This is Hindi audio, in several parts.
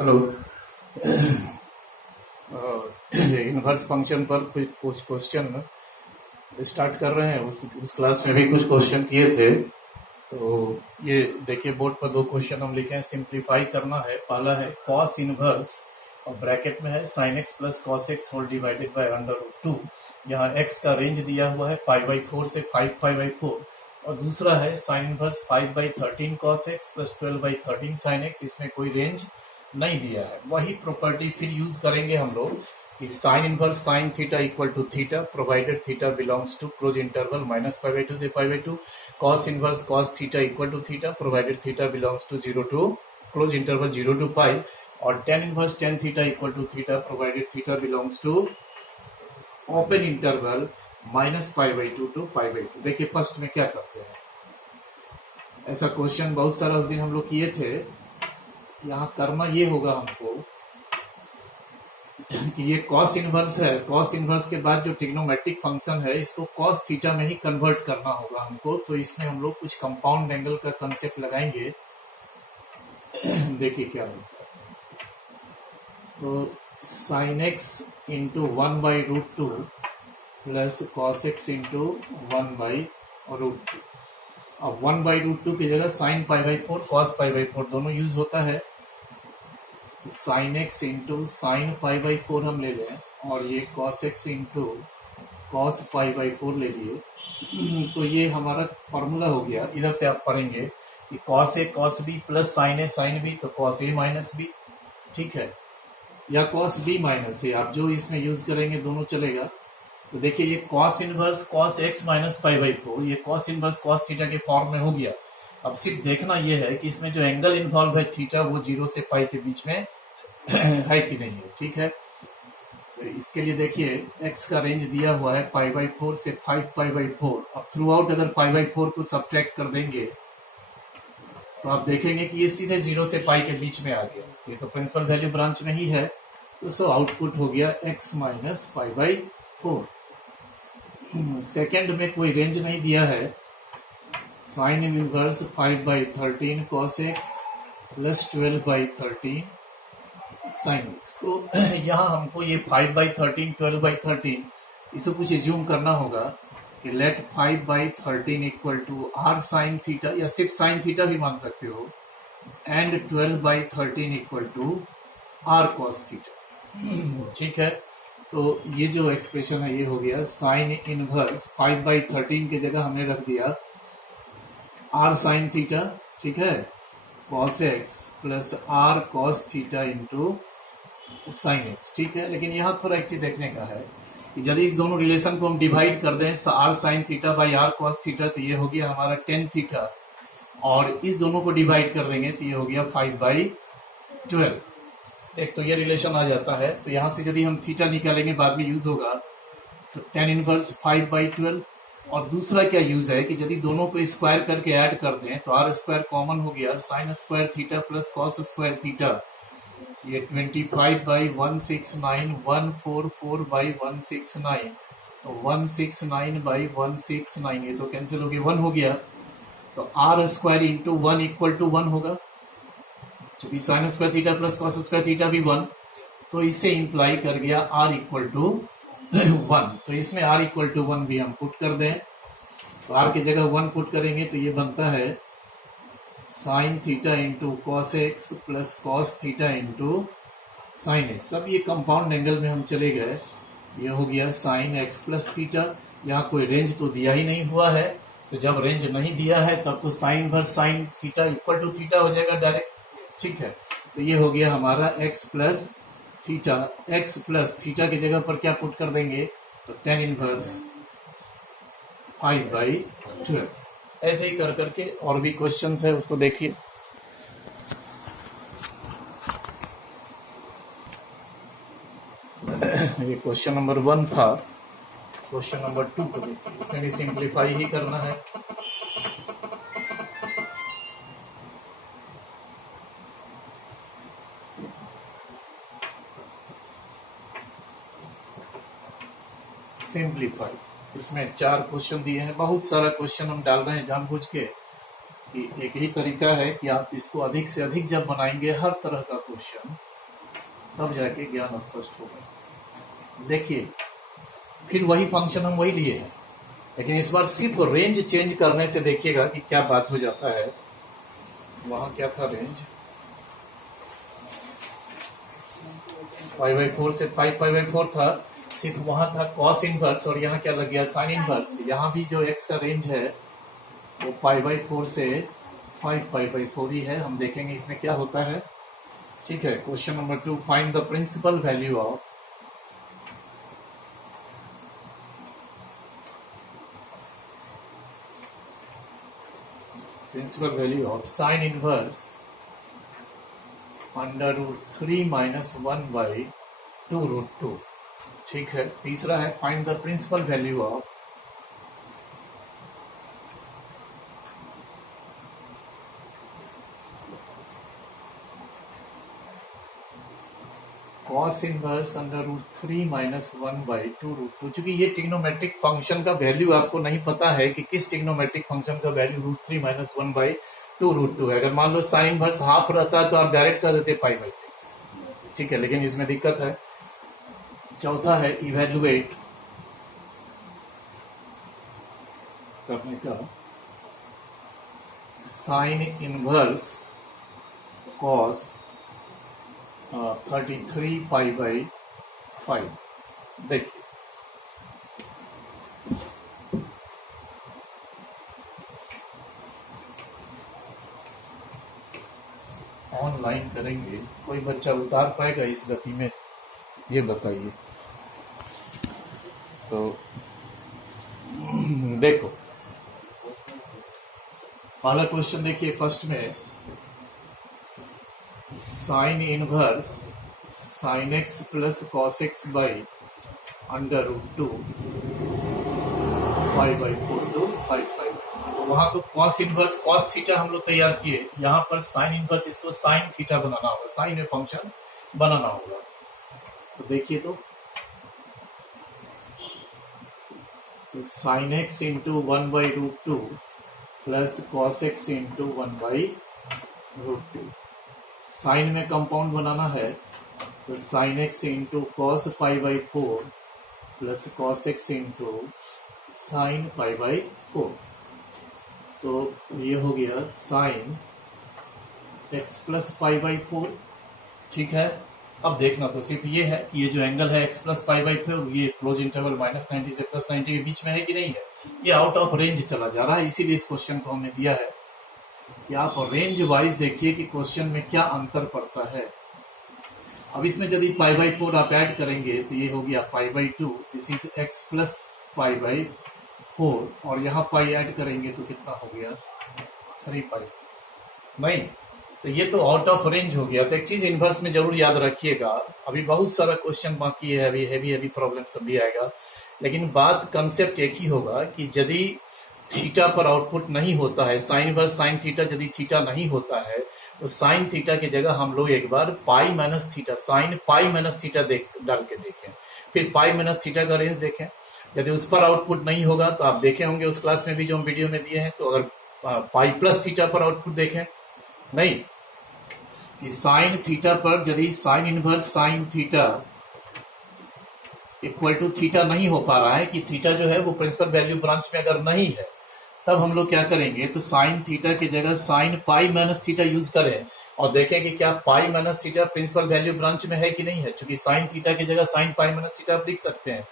हेलो। इनवर्स फंक्शन पर कुछ क्वेश्चन स्टार्ट कर रहे हैं। उस क्लास में भी कुछ क्वेश्चन किए थे। तो ये देखिए, बोर्ड पर दो क्वेश्चन हम लिखे हैं, सिंप्लीफाई करना है। पहला है कॉस इनवर्स और ब्रैकेट में है sine X plus cos X whole divided by √2। यहाँ एक्स का रेंज दिया हुआ है π/4 से 5π/4 और दूसरा है sign inverse 5/13 cos X plus 12/13 sine x. इसमें कोई रेंज नहीं दिया है। वही प्रॉपर्टी फिर यूज करेंगे हम लोग कि sine inverse sine theta equal to theta provided theta belongs to close interval -π/2 से π/2। Cos inverse cos theta equal to theta provided theta belongs to 0 to close interval 0 to π। और tan inverse tan theta equal to theta provided theta belongs to open interval -π/2 to π/2। देखिए फर्स्ट में क्या करते हैं, ऐसा क्वेश्चन बहुत सारा उस दिन हम लोग किए थे। यहाँ करना ये होगा हमको कि ये कॉस इनवर्स है, कॉस इनवर्स के बाद जो ट्रिग्नोमेट्रिक फंक्शन है इसको कॉस थीटा में ही कन्वर्ट करना होगा हमको। तो इसमें हम लोग कुछ कंपाउंड एंगल का कंसेप्ट लगाएंगे। देखिए क्या होता है। तो sine x into 1/√2 plus cos x into 1/√2। अब 1/√2 की जगह साइन π/4 कॉस π/4 दोनों यूज होता है। तो साइन एक्स इंटू साइन π/4 हम ले लें और ये कॉस एक्स इंटू कॉस π/4 ले लिए। तो ये हमारा फॉर्मूला हो गया। इधर से आप पढ़ेंगे कि cos A cos B plus sign A sine B, तो कॉस ए माइनस बी, ठीक है, या कॉस बी माइनस ए, आप जो इसमें यूज करेंगे दोनों चलेगा। तो देखिए ये cos inverse cos x minus π/4 ये कॉस इनवर्स कॉस थीटा के फॉर्म में हो गया। अब सिर्फ देखना यह है कि इसमें जो एंगल इन्वॉल्व है थीटा वो 0 से π के बीच में है कि नहीं है, ठीक है। तो इसके लिए देखिए x का रेंज दिया हुआ है π/4 से 5π/4। अब थ्रू आउट अगर π/4 को सब्ट्रैक्ट कर देंगे तो आप देखेंगे कि ये सीधे 0 से π के बीच में आ गया। ये तो प्रिंसिपल वैल्यू ब्रांच में ही है। तो सो आउटपुट हो गया x माइनस π/4। सेकेंड में कोई रेंज नहीं दिया है। Sign inverse 5/13 cos x plus 12/13 sine x. तो यहाँ हमको ये 5/13 12/13 इसको कुछ एज्यूम करना होगा कि let 5/13 equal to R sine theta, या सिर्फ साइन थीटा भी मान सकते हो, and 12/13 equal to R cos theta, ठीक है। तो ये जो एक्सप्रेशन है ये हो गया साइन इनवर्स 5/13 की जगह हमने रख दिया आर साइन थीटा, ठीक है, cos X plus R cos theta into sine X, ठीक है। लेकिन यहाँ थोड़ा एक चीज देखने का है कि यदि इस दोनों रिलेशन को हम डिवाइड कर दें R sine theta by R cos theta, तो ये हो गया हमारा टेन थीटा, और इस दोनों को डिवाइड कर देंगे तो ये हो गया 5/12। एक तो ये रिलेशन आ जाता है। तो यहाँ से यदि हम थीटा निकालेंगे बाद में यूज होगा, तो टेन इनवर्स 5/12। और दूसरा क्या यूज है कि यदि दोनों को स्क्वायर करके ऐड कर दें तो आर स्क्वायर कॉमन हो गया, sign square theta plus cos square theta, ये 25/169 144/169, तो 169/169 ये तो कैंसिल हो गया, 1 हो गया। तो R square into 1 equal to 1 होगा, क्योंकि sine square theta plus cos square theta भी 1। तो इससे इंप्लाई कर गया आर इक्वल टू 1। तो इसमें r इक्वल टू 1 भी हम पुट कर दें, तो r की जगह 1 पुट करेंगे तो ये बनता है sine theta into cos X plus cos theta into sine x. अब ये कंपाउंड एंगल में हम चले गए, ये हो गया साइन एक्स प्लस थीटा। यहाँ कोई रेंज तो दिया ही नहीं हुआ है, तो जब रेंज नहीं दिया है तब तो sine inverse sine theta equal to theta हो जाएगा डायरेक्ट, ठीक है। तो ये हो गया हमारा x plus theta. x plus theta की जगह पर क्या पुट कर देंगे, तो टेन इनवर्स 5/12। ऐसे ही कर करके और भी क्वेश्चंस है, उसको देखिए। ये क्वेश्चन नंबर 1 था। क्वेश्चन नंबर 2 को देखिए, इसमें भी सिंप्लीफाई ही करना है। सिंप्लीफाई, इसमें 4 क्वेश्चन दिए हैं। बहुत सारा क्वेश्चन हम डाल रहे हैं जानबूझ के, कि एक ही तरीका है कि आप इसको अधिक से अधिक जब बनाएंगे हर तरह का क्वेश्चन तब जाके ज्ञान स्पष्ट होगा। देखिए फिर वही फंक्शन हम वही लिए हैं, लेकिन इस बार सिर्फ रेंज चेंज करने से देखिएगा कि क्या बात हो जाता है। वहां क्या था रेंज, 5/4 से 5/4 था, सिर्फ वहां था कॉस इनवर्स, और यहाँ क्या लग गया साइन इनवर्स। यहाँ भी जो x का रेंज है वो 5/4 से 5π/4 ही है। हम देखेंगे इसमें क्या होता है। ठीक है, question number 2, find the principal value of sine inverse √3 - 1/2√2। ठीक है, तीसरा है find the principal value of cos inverse √3 - 1/2√2। चूंकि ये ट्रिग्नोमेट्रिक फंक्शन का वैल्यू आपको नहीं पता है कि किस ट्रिग्नोमेट्रिक फंक्शन का वैल्यू √3 - 1/2√2 है। अगर मान लो साइन इनवर्स हाफ रहता तो आप डायरेक्ट कर देते π/6। ठीक है, लेकिन इसमें दिक्कत है। चौथा है इवेल्युएट करने का साइन इनवर्स कॉस 33π/5। देखिए ऑनलाइन करेंगे, कोई बच्चा उतार पाएगा इस गति में, ये बताइए। तो देखो पहला क्वेश्चन देखिए, फर्स्ट में sign inverse sign x plus cos x by √2 5/4 to 5/5। तो वहां तो कॉस इनवर्स कॉस थीटा हम लोग तैयार किए, यहाँ पर साइन इनवर्स इसको साइन थीटा बनाना होगा, साइन में फंक्शन बनाना होगा। तो देखिए तो sine x into 1/√2 plus cos x into 1/√2। Sine में कंपाउंड बनाना है तो sine x into cos π/4 plus cos x into sine π/4। तो ये हो गया साइन x प्लस π/4। ठीक है, अब देखना तो सिर्फ ये है कि ये जो एंगल है x प्लस π/4 ये क्लोज इंटरवल -90 से +90 के बीच में है कि नहीं है, ये आउट ऑफ रेंज चला जा रहा है। इसीलिए इस क्वेश्चन को हमने दिया है कि आप रेंज वाइज देखिए कि क्वेश्चन में क्या अंतर पड़ता है। अब इसमें यदि π/4 आप ऐड करेंगे तो ये हो गया π/2, दिस इज x प्लस π/4, और यहाँ पाई ऐड करेंगे तो कितना हो गया 3π। नहीं, तो ये तो आउट ऑफ रेंज हो गया। तो एक चीज इनवर्स में जरूर याद रखिएगा, अभी बहुत सारा क्वेश्चन बाकी है, अभी हैवी प्रॉब्लम सब भी आएगा, लेकिन बात कंसेप्ट एक ही होगा कि यदि थीटा पर आउटपुट नहीं होता है, साइन इनवर्स साइन थीटा यदि थीटा नहीं होता है तो साइन थीटा की जगह हम लोग एक बार pi minus theta sine pi minus theta डाल के देखें, फिर पाई माइनस थीटा का रेंज देखें। यदि उस पर आउटपुट नहीं होगा तो आप देखे होंगे उस क्लास में भी जो हम वीडियो में दिए हैं, तो अगर पाई प्लस थीटा पर आउटपुट देखें, नहीं कि साइन थीटा पर यदि sine inverse sine theta equal to theta नहीं हो पा रहा है, कि थीटा जो है वो प्रिंसिपल वैल्यू ब्रांच में अगर नहीं है, तब हम लोग क्या करेंगे तो साइन थीटा की जगह sine pi minus theta use करें और देखें कि क्या pi minus theta principal value branch में है कि नहीं है। क्योंकि साइन थीटा की जगह साइन पाई माइनस थीटा आप लिख सकते हैं।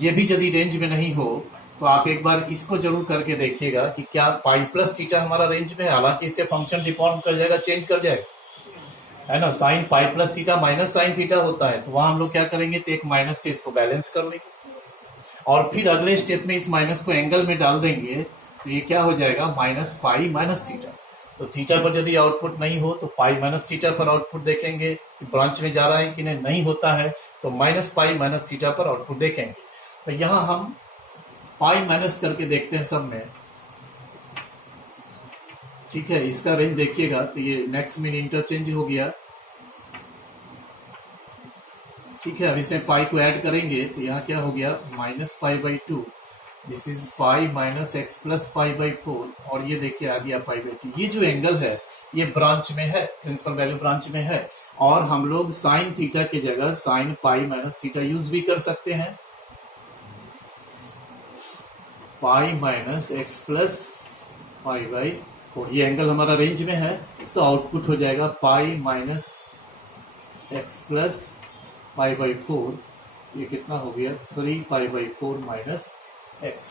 ये भी यदि रेंज में नहीं हो तो आप एक बार इसको जरूर करके देखिएगा कि क्या पाई प्लस थीटा हमारा रेंज में है। हालांकि इससे फंक्शन डिफॉर्म कर जाएगा, चेंज कर जाएगा, है ना। Sine pi plus theta minus sine theta होता है, तो वहां हम लोग क्या करेंगे तो एक माइनस से इसको बैलेंस कर लेंगे और फिर अगले स्टेप में इस माइनस को एंगल में डाल देंगे, तो ये क्या हो जाएगा माइनस पाई माइनस थीटा। तो थीटा पर यदि आउटपुट नहीं हो तो पाई माइनस थीटा पर आउटपुट देखेंगे कि ब्रांच में जा रहा है कि नहीं होता है तो माइनस पाई माइनस थीटा पर आउटपुट देखेंगे। तो यहां हम पाई माइनस करके देखते हैं सब में। ठीक है, इसका रेंज देखिएगा तो ये नेक्स्ट में इंटरचेंज हो गया। ठीक है, अब इसमें पाई को ऐड करेंगे तो यहाँ क्या हो गया -π/2 this is pi minus x plus pi by 4, और ये देखिए आ गया पाई बाई 2। ये जो एंगल है ये ब्रांच में है, प्रिंसिपल वैल्यू ब्रांच में है, और हम लोग साइन थीटा की जगह sine pi minus theta use भी कर सकते हैं। पाई minus x plus pi by 4, ये एंगल हमारा रेंज में है, तो आउटपुट हो जाएगा पाई minus x plus pi by 4। ये कितना हो गया 3 पाई बाई 4 माइनस एक्स।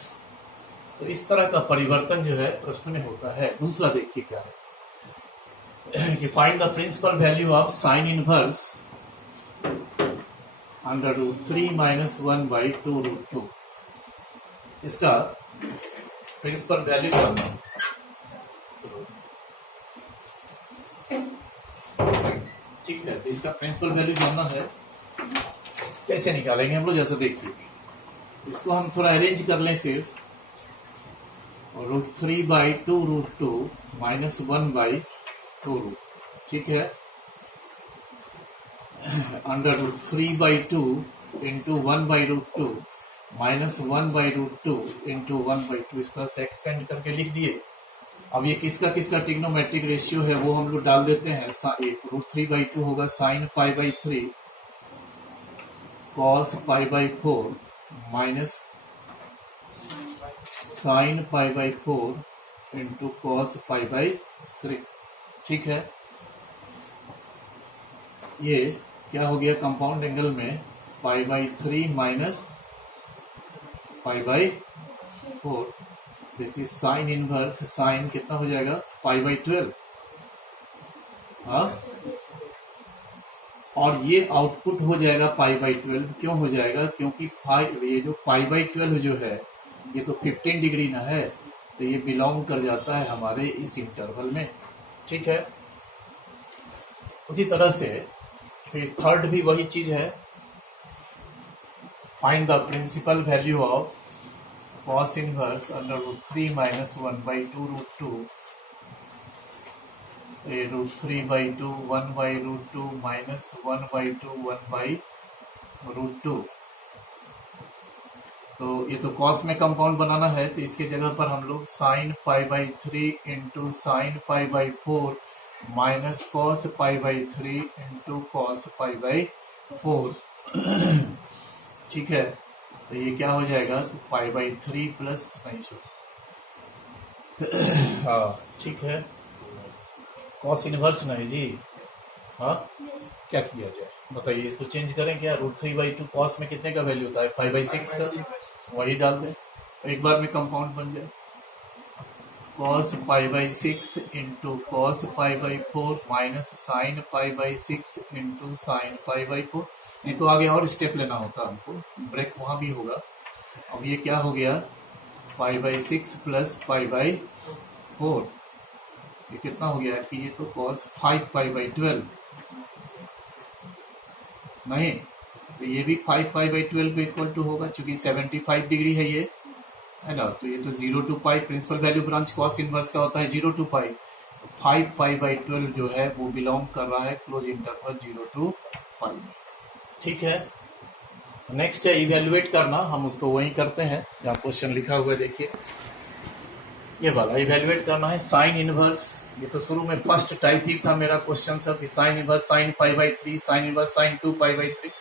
तो इस तरह का परिवर्तन जो है प्रश्न में होता है। दूसरा देखिए क्या है कि find the principal value of sine inverse under root 3 minus 1 by 2 root 2। इसका प्रिंसिपल वैल्यू जानना, ठीक है, तो इसका प्रिंसिपल वैल्यू जानना है। कैसे निकालेंगे हम लोग, जैसे देखिए इसको हम थोड़ा अरेंज कर लें सिर्फ, और root 3 by 2 root 2 minus 1 by 2 root, ठीक है, under root 3 by 2 into 1 by root 2 minus 1 by root 2 into 1 by 2, इस तरह से एक्सपेंड करके लिख दिए। अब ये किसका किसका ट्रिग्नोमेट्रिक रेशियो है वो हम लोग डाल देते हैं। एक रूट 3 बाई 2 होगा sine pi by 3 cos pi by 4 minus sine pi by 4 into cos pi by 3, ठीक है। ये क्या हो गया कंपाउंड एंगल में pi by 3 minus pi by 4, this is sine inverse, sine कितना हो जाएगा पाई बाई 12, हाँ, और ये आउटपुट हो जाएगा पाई बाई 12। क्यों हो जाएगा, क्योंकि ये जो पाई बाई 12 जो है ये तो 15 डिग्री ना है, तो ये बिलोंग कर जाता है हमारे इस इंटरवल में, ठीक है। उसी तरह से फिर थर्ड भी वही चीज है, find the principal value of cos inverse under root 3 minus 1 by 2 root 2, root 3 by 2 1 by root 2 minus 1 by 2 1 by root 2। तो ये तो कॉस में कंपाउंड बनाना है, तो इसके जगह पर हम लोग sine pi by 3 into sine pi by 4 minus cos pi by 3 into cos pi by 4, ठीक है। तो ये क्या हो जाएगा, तो पाई बाई 3 प्लस हाँ, ठीक है, कॉस इनवर्स नहीं जी, हाँ, क्या किया जाए बताइए, इसको चेंज करें क्या, रूट 3 बाई 2 कॉस में कितने का वैल्यू होता है 5 बाई 6 का, वही डाल दें, तो एक बार में कंपाउंड बन जाए, cos pi by 6 into cos pi by 4 minus sine pi by 6 into sine pi by 4। नहीं तो आगे और स्टेप लेना होता हमको, ब्रेक वहां भी होगा। अब ये क्या हो गया pi by 6 plus pi by 4, ये कितना हो गया कि ये तो कॉस 5 पाई बाई 12, नहीं तो ये भी 5 पाई बाई 12 इक्वल टू होगा, चूंकि 75 डिग्री है ये, है ना। तो ये तो 0 to pi, principal value branch cos inverse का होता है 0 टू पाई, तो 5 पाई बाई 12 जो है वो बिलोंग कर रहा है क्लोज इंटरवल 0 टू पाई, ठीक है। नेक्स्ट है इवेल्युएट करना, हम उसको वही करते हैं जहाँ क्वेश्चन लिखा हुआ है, देखिए ये वाला इवेल्युएट करना है साइन इनवर्स। ये तो शुरू में फर्स्ट टाइप ही था मेरा क्वेश्चन सब, sign inverse sine pi by 3, sign inverse sign 2 pi by 3।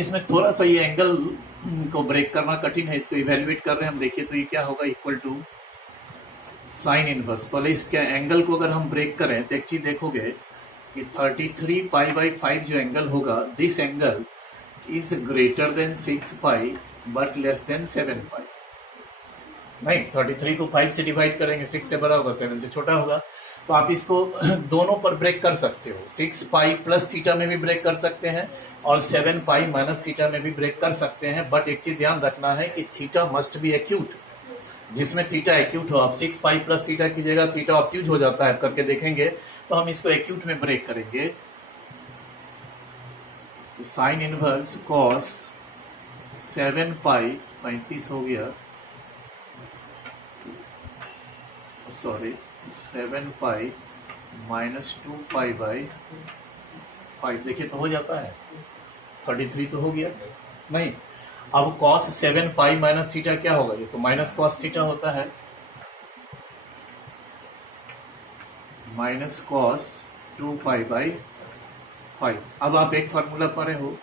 इसमें थोड़ा सा ये एंगल को ब्रेक करना कठिन है, इसको इवेल्युएट कर रहे हैं हम, देखिए तो ये क्या होगा इक्वल टू साइन इनवर्स। पहले इसके एंगल को अगर हम ब्रेक करें तो एक चीज देखोगे कि 33 पाई बाई 5 जो एंगल होगा, this angle is greater than 6 pi but less than 7 पाई। नहीं, 33 को 5 से डिवाइड करेंगे, 6 से बड़ा होगा 7 से छोटा होगा, तो आप इसको दोनों पर ब्रेक कर सकते हो, 6 पाई प्लस थीटा में भी ब्रेक कर सकते हैं और 7 पाई माइनस थीटा में भी ब्रेक कर सकते हैं। बट एक चीज ध्यान रखना है कि थीटा मस्ट बी एक्यूट, जिसमें थीटा एक्यूट हो। आप 6 पाई प्लस थीटा की जगह थीटा ऑब्ट्यूज हो जाता है, करके देखेंगे, तो हम इसको एक्यूट में ब्रेक करेंगे। साइन इनवर्स कॉस 7 पाई 35 हो गया, sorry 7 pi minus 2 pi by 5, देखिए तो हो जाता है 33 तो हो गया। नहीं, अब cos 7 पाई माइनस थीटा क्या होगा? ये तो माइनस cos थीटा होता है, माइनस cos 2 पाई बाई 5। अब आप एक फार्मूला पढ़े हो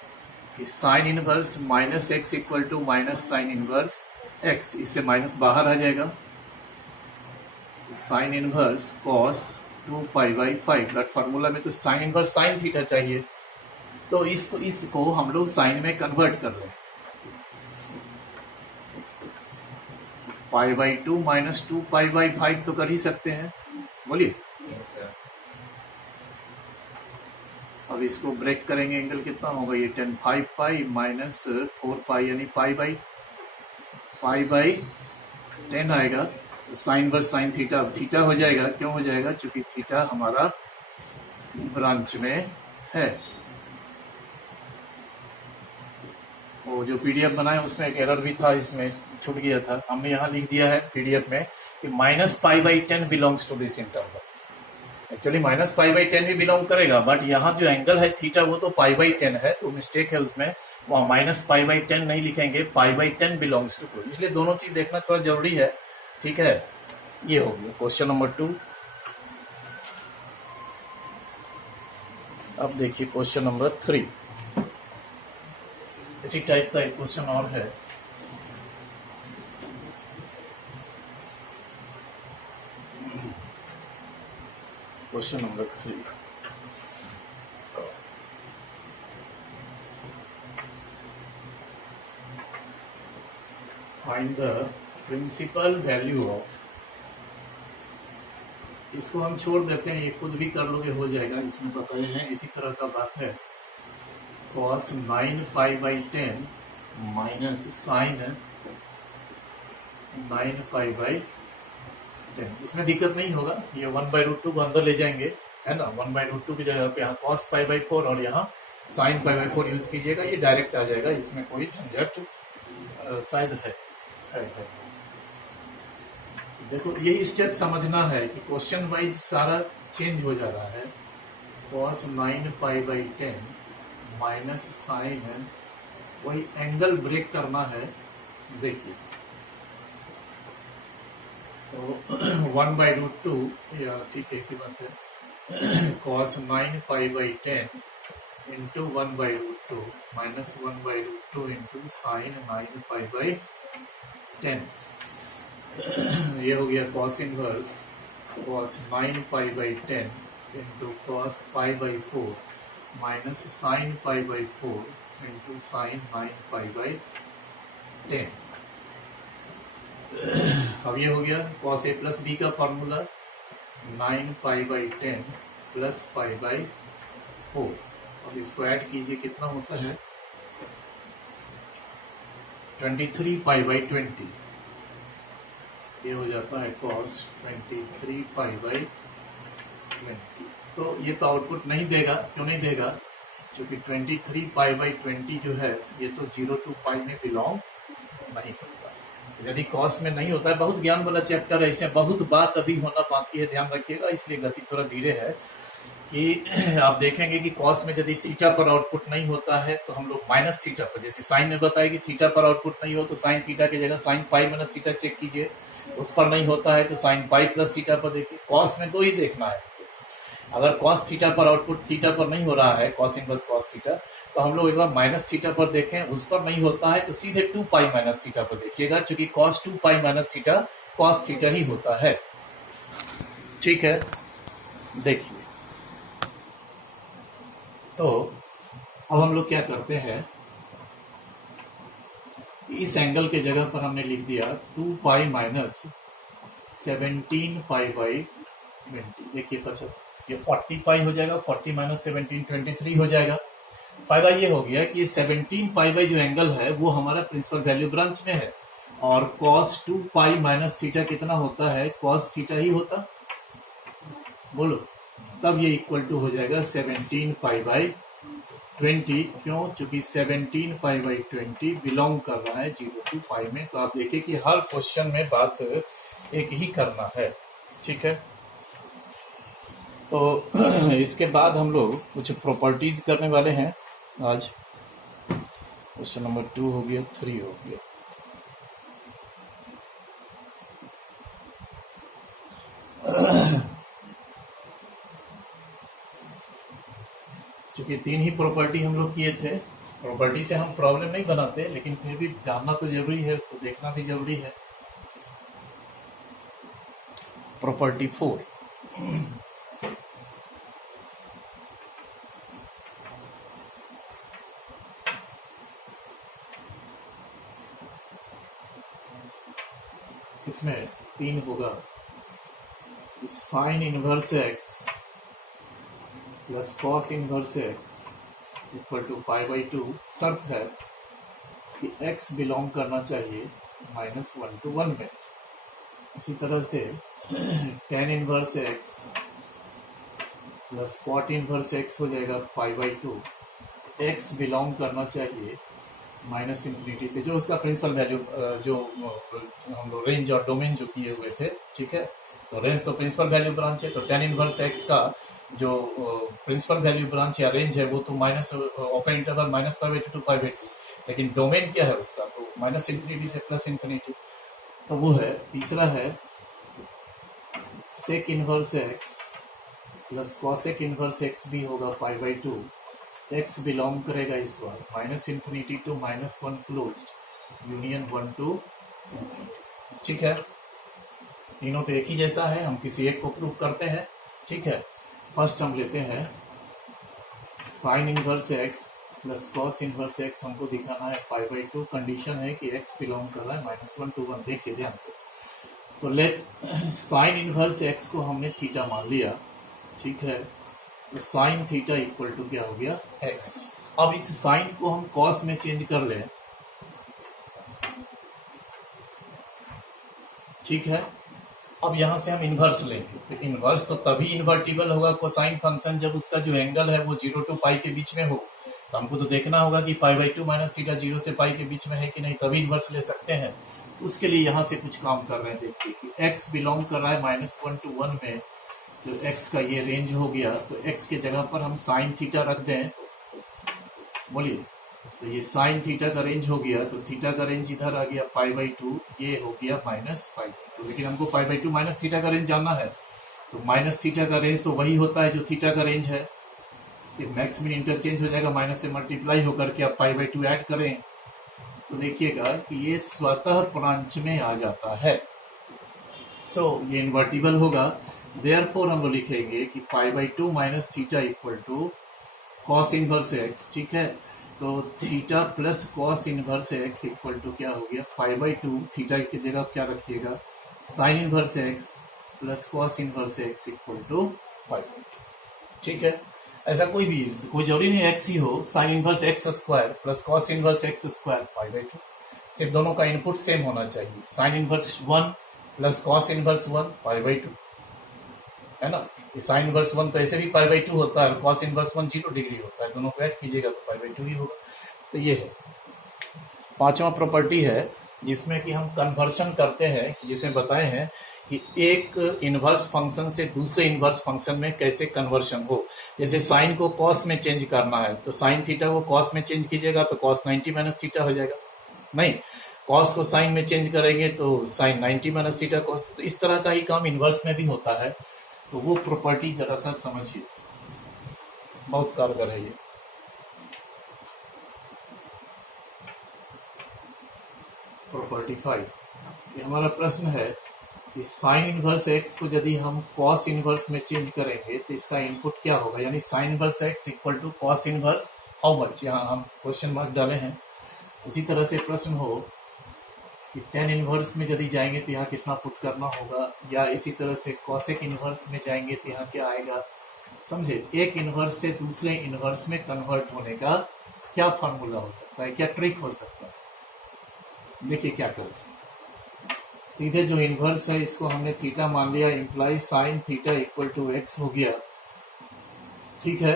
कि sine inverse minus X equal to minus sine inverse X, इससे माइनस बाहर आ जाएगा। Sine inverse cos 2 pi by 5, but formula में तो साइन इनवर्स साइन थीटा चाहिए, तो इसको हम लोग साइन में कन्वर्ट कर लें। पाई बाई 2 माइनस 2 पाई बाई 5 तो कर ही सकते हैं, बोलिए। अब इसको ब्रेक करेंगे, एंगल कितना होगा? ये 10 5 पाई माइनस 4 पाई यानी पाई बाई 10 आएगा। तो साइन वर्स साइन थीटा, अब थीटा हो जाएगा। क्यों हो जाएगा? क्योंकि थीटा हमारा ब्रांच में है। वो जो पीडीएफ बनाए उसमें एक एरर भी था, इसमें छूट गया था। हमने यहाँ लिख दिया है पीडीएफ में कि minus pi by 10 belongs to this interval. Actually minus pi by 10 भी बिलोंग करेगा, बट यहाँ जो एंगल है थीटा वो तो पाई बाई 10 है, तो मिस्टेक है उसमें। वहाँ माइनस पाई बाई 10 नहीं लिखेंगे, पाई बाई 10 बिलोंग्स टू, इसलिए दोनों चीज देखना थोड़ा जरूरी है। ठीक है, ये हो गया क्वेश्चन नंबर 2। अब देखिए क्वेश्चन नंबर 3, इसी टाइप का एक क्वेश्चन और है। Question number 3, find the principal value of, इसको हम छोड़ देते हैं, ये खुद भी कर लोगे हो जाएगा, इसमें बताए हैं। इसी तरह का बात है, cos 9 pi by 10 minus sine 9 pi by 10। इसमें दिक्कत नहीं होगा, ये 1/√2 को अंदर ले जाएंगे, है ना। 1/√2 की जगह पे यहाँ cos पाई बाई 4 और यहाँ साइन पाई बाई 4 यूज कीजिएगा, ये डायरेक्ट आ जाएगा, इसमें कोई झंझट शायद है। देखो यही स्टेप समझना है कि क्वेश्चन वाइज सारा चेंज हो जा रहा है। cos 9 pi by 10 minus sine है, वही एंगल ब्रेक करना है। देखिए तो 1/√2 या ठीक है की बात है, cos 9 pi by 10 into 1/√2 minus 1/√2 into sine 9 pi by 10। ये हो गया cos inverse cos 9 pi by 10 into cos pi by 4 minus sine pi by 4 into sine 9 pi by 10। अब ये हो गया cos a प्लस b का formula, 9 pi by 10 plus pi by 4। अब इसको ऐड कीजिए, कितना होता है? 23 पाई बाई 20। ये हो जाता है cos 23 पाई बाई 20। तो ये तो आउटपुट नहीं देगा। क्यों नहीं देगा? क्योंकि 23 पाई बाई 20 जो है ये तो 0 to पाई में बिलोंग नहीं करता। यदि cos में नहीं होता है, बहुत ज्ञान वाला चैप्टर है, इससे बहुत बात अभी होना बाकी है, ध्यान रखिएगा, इसलिए गति थोड़ा धीरे है। कि आप देखेंगे कि cos में यदि थीटा पर आउटपुट नहीं होता है तो हम लोग माइनस थीटा पर, जैसे साइन में बताया कि थीटा पर आउटपुट नहीं हो तो साइन थीटा की जगह sine pi minus theta check कीजिए, उस पर नहीं होता है तो साइन पाई प्लस थीटा पर देखिए। cos में दो ही देखना है। अगर cos थीटा पर आउटपुट थीटा पर नहीं हो रहा है, cos इनवर्स cos थीटा, तो हम लोग एक बार माइनस थीटा पर देखें, उस पर नहीं होता है तो सीधे 2 पाई माइनस थीटा पर देखिएगा, क्योंकि cos 2 pi minus theta cos theta ही होता है। ठीक है, देखिए तो अब हम लोग क्या करते हैं, इस एंगल के जगह पर हमने लिख दिया 2 पाई माइनस 17 पाई बाई 20। देखिए 75, ये 40 पाई हो जाएगा, 40 माइनस 17 23 हो जाएगा। फायदा ये हो गया कि 17 पाई बाई जो एंगल है वो हमारा प्रिंसिपल वैल्यू ब्रांच में है, और cos 2 पाई माइनस थीटा कितना होता है? cos थीटा ही होता, बोलो। तब ये इक्वल टू हो जाएगा 17 पाई बाई 20। क्यों? चूंकि 17 पाई बाई 20 बिलोंग कर रहा है 0 to पाई में। तो आप देखिए कि हर क्वेश्चन में बात एक ही करना है। ठीक है, तो इसके बाद हम लोग कुछ प्रॉपर्टीज करने वाले हैं आज। क्वेश्चन नंबर 2 हो गया, 3 हो गया। चूंकि 3 ही प्रॉपर्टी हम लोग किए थे, प्रॉपर्टी से हम प्रॉब्लम नहीं बनाते, लेकिन फिर भी जानना तो जरूरी है, उसको देखना भी जरूरी है। प्रॉपर्टी 4, इसमें 3 होगा, sine inverse x plus cos inverse x equal to π/2। शर्त है कि x बिलोंग करना चाहिए -1 to 1 में। इसी तरह से tan inverse x plus cot inverse X हो जाएगा π/2। x बिलोंग करना चाहिए -∞ से, जो उसका प्रिंसिपल वैल्यू, जो हम लोग रेंज और डोमेन जो किए हुए थे, ठीक है। तो रेंज तो प्रिंसिपल वैल्यू ब्रांच है, तो tan इनवर्स एक्स का जो प्रिंसिपल वैल्यू ब्रांच या रेंज है वो तो माइनस ओपन इंटरवल -π/2 to π/2, लेकिन डोमेन क्या है उसका, तो -∞ से +∞। तो वो है। तीसरा है sec inverse x plus cosec inverse X भी होगा π/2। एक्स बिलोंग करेगा इस बार -∞ to -1 क्लोज्ड यूनियन 1 to, ठीक है। तीनों तो एक ही जैसा है, हम किसी एक को प्रूव करते हैं, ठीक है। फर्स्ट हम लेते हैं sign inverse x plus cos inverse x, हमको दिखाना है π/2। कंडीशन है कि x बिलोंग कर रहा है -1 to 1। देखिए ध्यान से, तो लेट साइन इनवर्स एक्स को हमने थीटा मान लिया, ठीक है। तो साइन थीटा इक्वल टू क्या हो गया, x। अब इस साइन को हम कॉस में चेंज कर लें, ठीक है। अब यहां से हम इनवर्स लेंगे, तो इनवर्स तो तभी इन्वर्टिबल होगा कोसाइन फंक्शन जब उसका जो एंगल है वो 0 to π के बीच में हो। तो हमको तो देखना होगा कि π/2 - थीटा 0 से π के बीच में है कि नहीं, तभी इनवर्स ले सकते हैं। उसके लिए यहां से कुछ काम कर रहे हैं। देखिए कि x बिलोंग कर रहा है -1 to 1 में, तो x का ये रेंज हो गया, तो x के जगह पर हम साइन थीटा रख दें, बोलिए। तो ये साइन थीटा का रेंज हो गया, तो थीटा का रेंज इधर आ गया π/2, ये हो गया -π/2। लेकिन हमको π/2 - थीटा का रेंज जानना है, तो -थीटा का रेंज तो वही होता है जो थीटा का रेंज है, सिर्फ मैक्स में इंटरचेंज हो जाएगा, माइनस से मल्टीप्लाई होकर के आप π/2 ऐड करें, तो देखिएगा कि ये स्वतः ब्रांच में आ जाता है। सो ये इन्वर्टिबल होगा। देयरफॉर हम लोग लिखेंगे कि π/2 - theta equal to cos inverse x, ठीक है। तो theta plus cos inverse x equal to क्या हो गया, π/2। थीटा की जगह क्या रखिएगा, sine inverse x plus cos inverse x equal to π/2, ठीक है। ऐसा कोई जरूरी नहीं एक्स ही हो, sine inverse x square plus cos inverse x square π/2, सिर्फ दोनों का इनपुट सेम होना चाहिए। Sine inverse 1 plus cos inverse 1 π/2, है ना। साइन इनवर्स 1 तो ऐसे भी π/2 होता है, कॉस इनवर्स 1 0 डिग्री होता है, दोनों को ऐड कीजिएगा तो π/2 ही होगा। तो ये है पांचवा प्रॉपर्टी है, जिसमें कि हम कन्वर्शन करते हैं, जिसे बताए हैं कि एक इनवर्स फंक्शन से दूसरे इनवर्स फंक्शन में कैसे कन्वर्शन हो। जैसे साइन को कॉस में चेंज करना है, तो साइन थीटा को कॉस में चेंज कीजिएगा तो कॉस 90 - थीटा हो जाएगा। नहीं, कॉस को साइन में चेंज करेंगे तो साइन 90 - थीटा कॉस। तो इस तरह का ही काम इनवर्स में भी होता है। तो वो प्रॉपर्टी जरा सा समझिए, बहुत कारगर है ये। प्रॉपर्टी 5, ये हमारा प्रश्न है कि साइन इनवर्स एक्स को यदि हम कॉस इनवर्स में चेंज करेंगे तो इसका इनपुट क्या होगा, यानी sine inverse x equal to cos inverse how much, यहाँ हम क्वेश्चन मार्क डाले हैं। उसी तरह से प्रश्न हो कि टेन इनवर्स में यदि जाएंगे तो यहाँ कितना पुट करना होगा, या इसी तरह से कॉसेक इनवर्स में जाएंगे तो यहाँ क्या आएगा। समझे, एक इनवर्स से दूसरे इनवर्स में कन्वर्ट होने का क्या फॉर्मूला हो सकता है, क्या ट्रिक हो सकता है। देखिए क्या करें, सीधे जो इनवर्स है इसको हमने थीटा मान लिया, imply sine theta equal to X हो गया, ठीक है।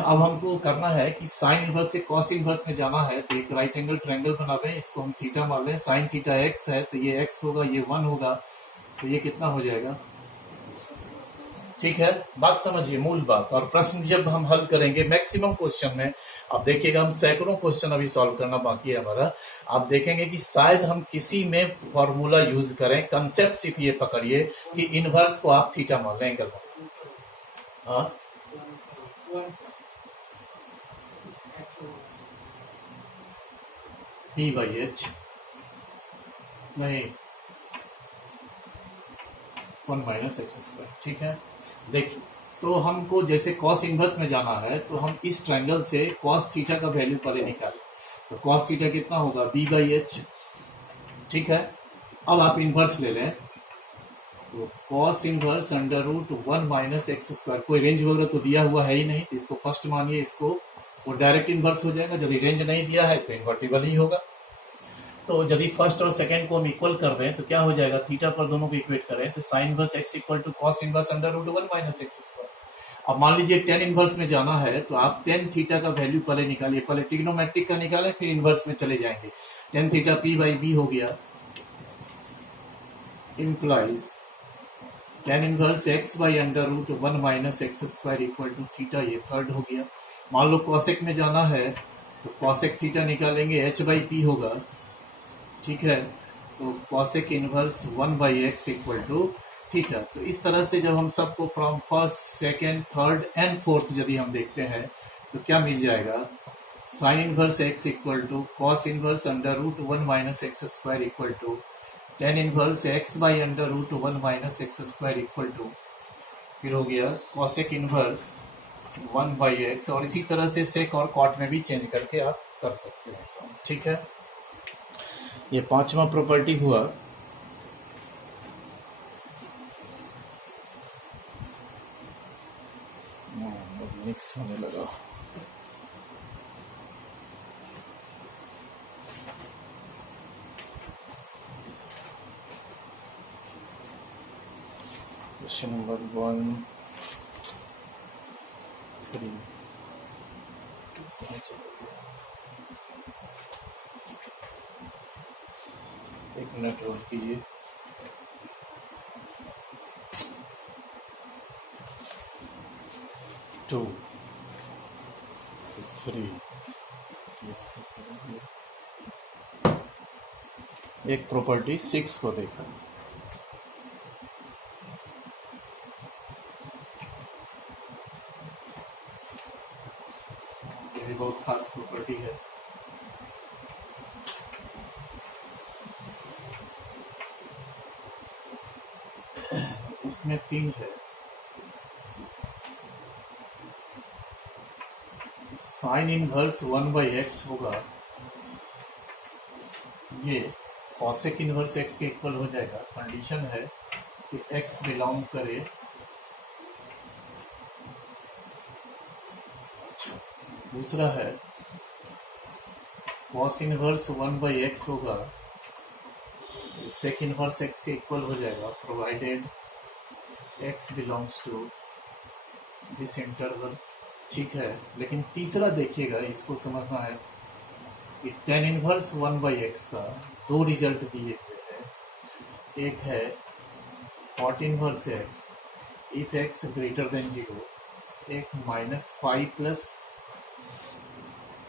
अब हमको करना है कि साइन इनवर्स से कॉस इनवर्स में जाना है, तो एक राइट एंगल ट्रायंगल बना लें, इसको हम थीटा मान लें। साइन थीटा एक्स है तो ये एक्स होगा, ये 1 होगा, तो ये कितना हो जाएगा, ठीक है, बात समझिए, मूल बात। और प्रश्न जब हम हल करेंगे मैक्सिमम क्वेश्चन में, आप देखिएगा हम सैकड़ों क्वेश्चन अभी सॉल्व करना बाकी है हमारा, आप देखेंगे कि शायद हम किसी में फॉर्मूला यूज करें। कंसेप्ट सिर्फ ये पकड़िए कि इनवर्स को आप थीटा मान लें, एंगल हाँ पी बाई एच नहीं 1 माइनस एक्स स्क्वायर, ठीक है। देखिए, तो हमको जैसे कॉस इनवर्स में जाना है तो हम इस ट्रायंगल से कॉस थीटा का वैल्यू पहले निकालें। तो कॉस थीटा कितना होगा, बी बाई एच, ठीक है। अब आप इनवर्स ले लें, तो cos inverse under root 1 minus x square, कोई रेंज वगैरह तो दिया हुआ है ही नहीं, तो इसको फर्स्ट मानिए, इसको वो डायरेक्ट इनवर्स हो जाएगा। यदि रेंज नहीं दिया है तो इन्वर्टिबल ही होगा। तो यदि फर्स्ट और सेकंड को हम इक्वल कर दें तो क्या हो जाएगा, थीटा पर दोनों को इक्वेट करें तो sine inverse x equal to cos inverse under root 1 minus x square. अब मान लीजिए टेन इनवर्स में जाना है तो आप टेन थीटा का वैल्यू पहले निकालिए, पहले ट्रिग्नोमेट्रिक का निकालें फिर इनवर्स में चले जाएंगे। Tan theta P by B हो गया, implies tan inverse X by under root 1 minus x square equal to theta, ये थर्ड हो गया। मान लो कॉसेक में जाना है तो कॉसेक थीटा निकालेंगे, एच बाई पी होगा, ठीक है। तो cosec inverse 1 by X equal to theta. तो इस तरह से जब हम सबको from first second third and fourth यदि हम देखते हैं तो क्या मिल जाएगा, sine inverse x equal to cos inverse under root 1 minus x square equal to tan inverse X by under root 1 minus x square equal to, फिर हो गया कॉसेक इनवर्स 1 बाई एक्स। और इसी तरह से सेक और कॉट में भी चेंज करके आप कर सकते हैं, ठीक है। ये पांचवा प्रॉपर्टी हुआ। मिक्स होने लगा, क्वेश्चन नंबर 1 3 एक मिनट रोक कीजिए। टू थ्री, एक प्रॉपर्टी 6 को देखा। ये भी बहुत खास प्रॉपर्टी है। इसमें 3 है, साइन इनवर्स 1 बाई एक्स होगा, ये कॉसेक इनवर्स एक्स के इक्वल हो जाएगा। कंडीशन है कि एक्स बिलोंग करे, दूसरा है कॉस इनवर्स 1 बाई एक्स होगा, सेक इनवर्स एक्स के इक्वल हो जाएगा, provided X belongs to this interval, ठीक है। लेकिन तीसरा देखिएगा, इसको समझना है कि टेन इनवर्स 1 बाई एक्स का 2 रिजल्ट दिए हुए हैं। एक है cot inverse X if X greater than 0, एक minus 5 plus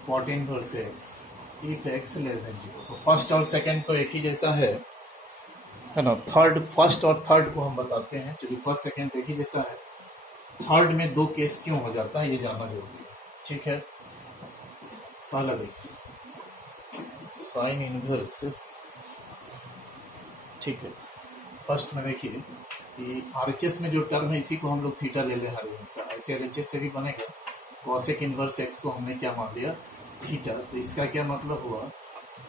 cot inverse X if X less than 0। तो फर्स्ट और सेकंड तो एक ही जैसा है ना। थर्ड, फर्स्ट और थर्ड को हम बताते हैं, क्योंकि फर्स्ट सेकंड एक ही जैसा है। थर्ड में 2 केस क्यों हो जाता है ये जानना जरूरी है, ठीक है। पहला देखिए साइन इनवर्स, ठीक है। फर्स्ट में देखिए कि आरएचएस में जो टर्म है इसी को हम लोग थीटा ले ले हर हमेशा, ऐसे आरएचएस से भी बनेगा। कॉसेक इनवर्स एक्स को हमने क्या मान लिया, थीटा। तो इसका क्या मतलब हुआ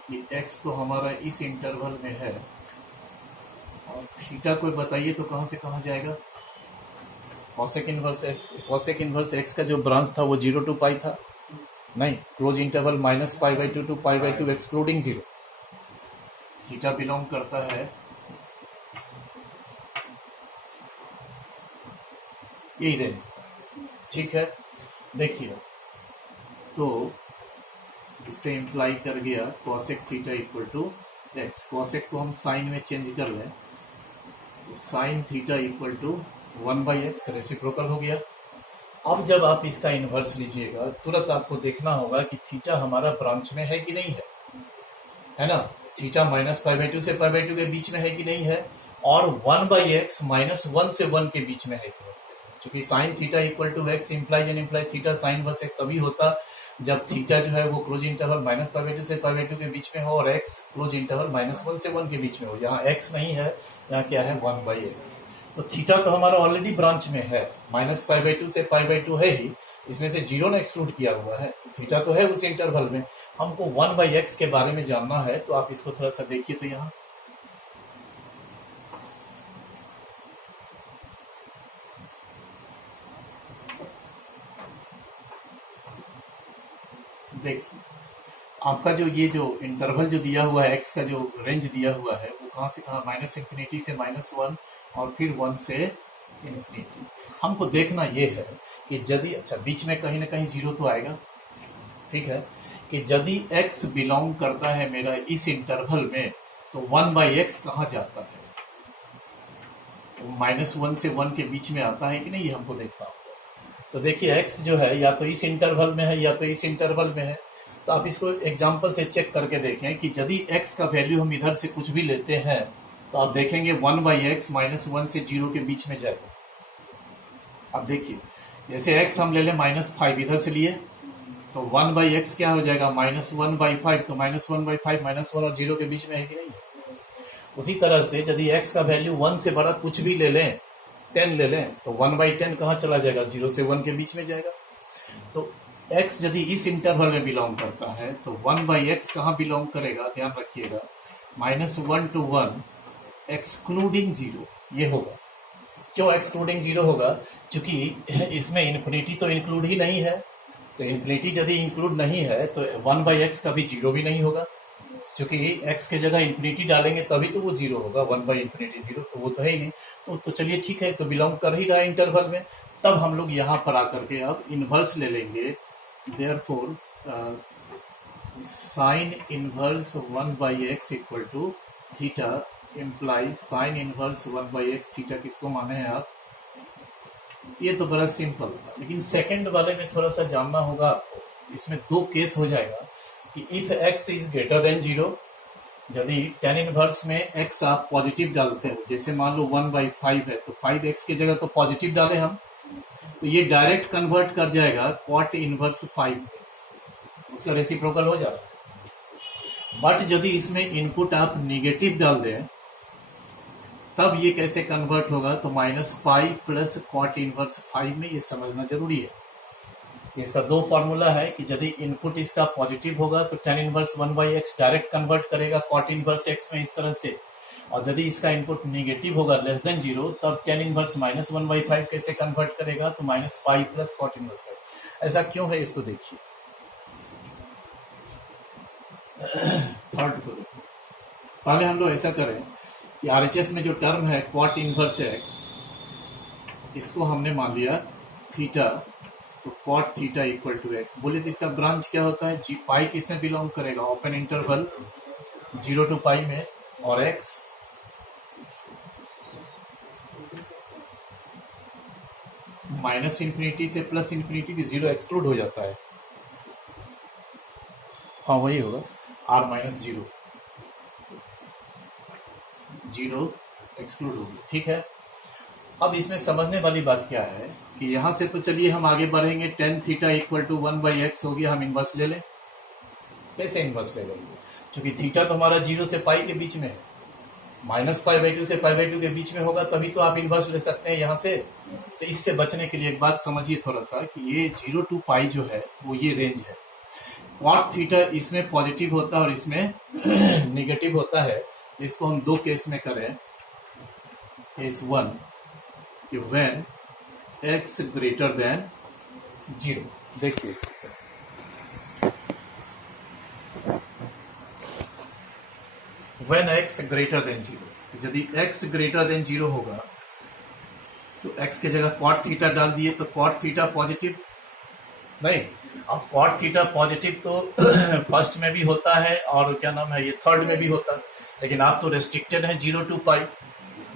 कि एक्स तो हमारा इस इंटरवल में है और थीटा कोई बताइए तो कहां से कहां जाएगा। कॉसेक इनवर्स एक्स का जो ब्रांच था वो 0 टू पाई था, नहीं, close interval minus pi by 2 to pi by 2 excluding 0। Theta belong करता है यही रेंज, ठीक है। देखिए तो इसे इंप्लाई कर गया cosec theta equal to X. Cosec को हम साइन में चेंज कर लें तो sine theta equal to 1/x reciprocal हो गया। अब जब आप इसका इन्वर्स लीजिएगा तुरंत आपको देखना होगा कि थीटा हमारा ब्रांच में है कि नहीं है ना। थीटा -π/2 से π/2 के बीच में है कि नहीं है, और 1/x -1 से 1 के बीच में है कि नहीं है। क्योंकि sine theta equal to X imply theta sine inverse X तभी होता जब थीटा जो है वो क्लोज इंटरवल -π/2 से π/2 के बीच में हो और x क्लोज इंटरवल -1 से 1 के बीच में हो। यहाँ x नहीं है, यहाँ क्या है 1/x। तो थीटा तो हमारा ऑलरेडी ब्रांच में है, -π/2 से π/2 है ही, इसमें से 0 ने एक्सक्लूड किया हुआ है, थीटा तो है उस इंटरवल में। हमको 1/x के बारे में जानना है, तो आप इसको थोड़ा सा देखिए। तो यहाँ देखिए आपका जो ये जो इंटरवल जो दिया हुआ है, x का जो रेंज दिया हुआ है वो कहाँ से कहाँ, -∞ से -1 और फिर 1 से इन्फिनिटी। हमको देखना ये है कि यदि अच्छा बीच में कहीं ना कहीं 0 तो आएगा, ठीक है, कि यदि x बिलोंग करता है मेरा इस इंटरवल में तो 1/x कहाँ जाता है, -1 से 1 के बीच में आता है कि नहीं, ये हमको देखना होगा। तो देखिए x जो है या तो इस इंटरवल में है या तो इस इंटरवल में है। तो आप इसको एग्जांपल से चेक करके देखें कि यदि x का वैल्यू हम इधर से कुछ भी लेते हैं तो आप देखेंगे 1/x -1 से 0 के बीच में जाएगा। अब देखिए जैसे x हम ले लें -5 इधर से लिए तो 1/x क्या हो जाएगा, -1/5। तो -1/5 -1 और 0 के बीच में है कि नहीं है। उसी तरह से यदि x का वैल्यू 1 से बड़ा कुछ भी ले लें, 10 ले लें, तो 1/10 कहाँ चला जाएगा, 0 से 1 के बीच में जाएगा। तो x यदि इस इंटरवल में बिलोंग करता है तो 1/x कहाँ बिलोंग करेगा, ध्यान रखिएगा, -1 to 1 एक्सक्लूडिंग 0 ये होगा। क्यों एक्सक्लूडिंग 0 होगा, क्योंकि इसमें इन्फिनिटी तो इंक्लूड ही नहीं है। तो इन्फिनिटी यदि इंक्लूड नहीं है तो 1/x का भी 0 भी नहीं होगा, क्योंकि x के जगह इन्फिनिटी डालेंगे तभी तो वो 0 होगा, 1/∞ 0 तो वो तो है ही नहीं। तो चलिए ठीक है, तो बिलोंग कर ही रहा है इंटरवल में। तब हम लोग यहाँ पर आकर के अब इन्वर्स ले लेंगे। Therefore sine inverse 1/x equal to theta implies sine inverse 1/x theta किसको माने हैं आप। ये तो बड़ा सिंपल था, लेकिन सेकंड वाले में थोड़ा सा जानना होगा आपको। इसमें दो केस हो जाएगा कि if x is greater than 0, यदि tan इनवर्स में x आप पॉजिटिव डालते हो, जैसे मान लो 1/5 है तो 5x की जगह तो पॉजिटिव डाले हम, तो ये डायरेक्ट कन्वर्ट कर जाएगा cot इनवर्स 5 में, उसका रेसिप्रोकल हो जाएगा। बट यदि इसमें इनपुट आप निगेटिव डाल दें तब ये कैसे कन्वर्ट होगा, तो -π प्लस cot इनवर्स 5 में, ये समझना जरूरी है। इसका दो फॉर्मूला है कि यदि इनपुट इसका पॉजिटिव होगा तो tan inverse 1/x direct convert करेगा cot इनवर्स x में इस तरह से, और यदि इसका इनपुट निगेटिव होगा <0 तब tan इनवर्स -1/5 कैसे कन्वर्ट करेगा, तो -π प्लस cot इनवर्स 5। ऐसा क्यों है इसको देखिए। थर्ड को देखो, पहले हम लोग ऐसा करें कि RHS में जो टर्म है cot इनवर्स x, इसको हमने मान लिया थीटा, तो cot theta equal to x। बोले तो इसका ब्रांच क्या होता है, जी पाई किसमें बिलोंग करेगा, ओपन इंटरवल 0 to π में, और x -∞ से +∞ भी 0 एक्सक्लूड हो जाता है। हाँ वही होगा, r-0 0 एक्सक्लूड होगी, ठीक है। अब इसमें समझने वाली बात क्या है कि यहां से तो चलिए हम आगे बढ़ेंगे, tan theta equal to 1/x हो गया, हम इनवर्स ले लें। कैसे इनवर्स ले लेंगे, क्योंकि थीटा तो हमारा 0 से π के बीच में है, -π/2 से π/2 के बीच में होगा तभी तो आप इनवर्स ले सकते हैं यहाँ से। तो इससे बचने के लिए एक बात समझिए थोड़ा सा कि ये 0 to π जो है वो ये रेंज है। cot थीटा इसमें पॉजिटिव होता है और इसमें निगेटिव होता है। इसको हम दो केस में करें। केस 1 कि व्हेन x ग्रेटर देन 0, देखिए इसको, व्हेन x ग्रेटर देन 0, यदि x ग्रेटर देन 0 होगा तो x के जगह cot थीटा डाल दिए तो cot थीटा पॉजिटिव नहीं। अब cot थीटा पॉजिटिव तो फर्स्ट में भी होता है और क्या नाम है ये थर्ड में भी होता है, लेकिन आप तो रेस्ट्रिक्टेड है 0 to π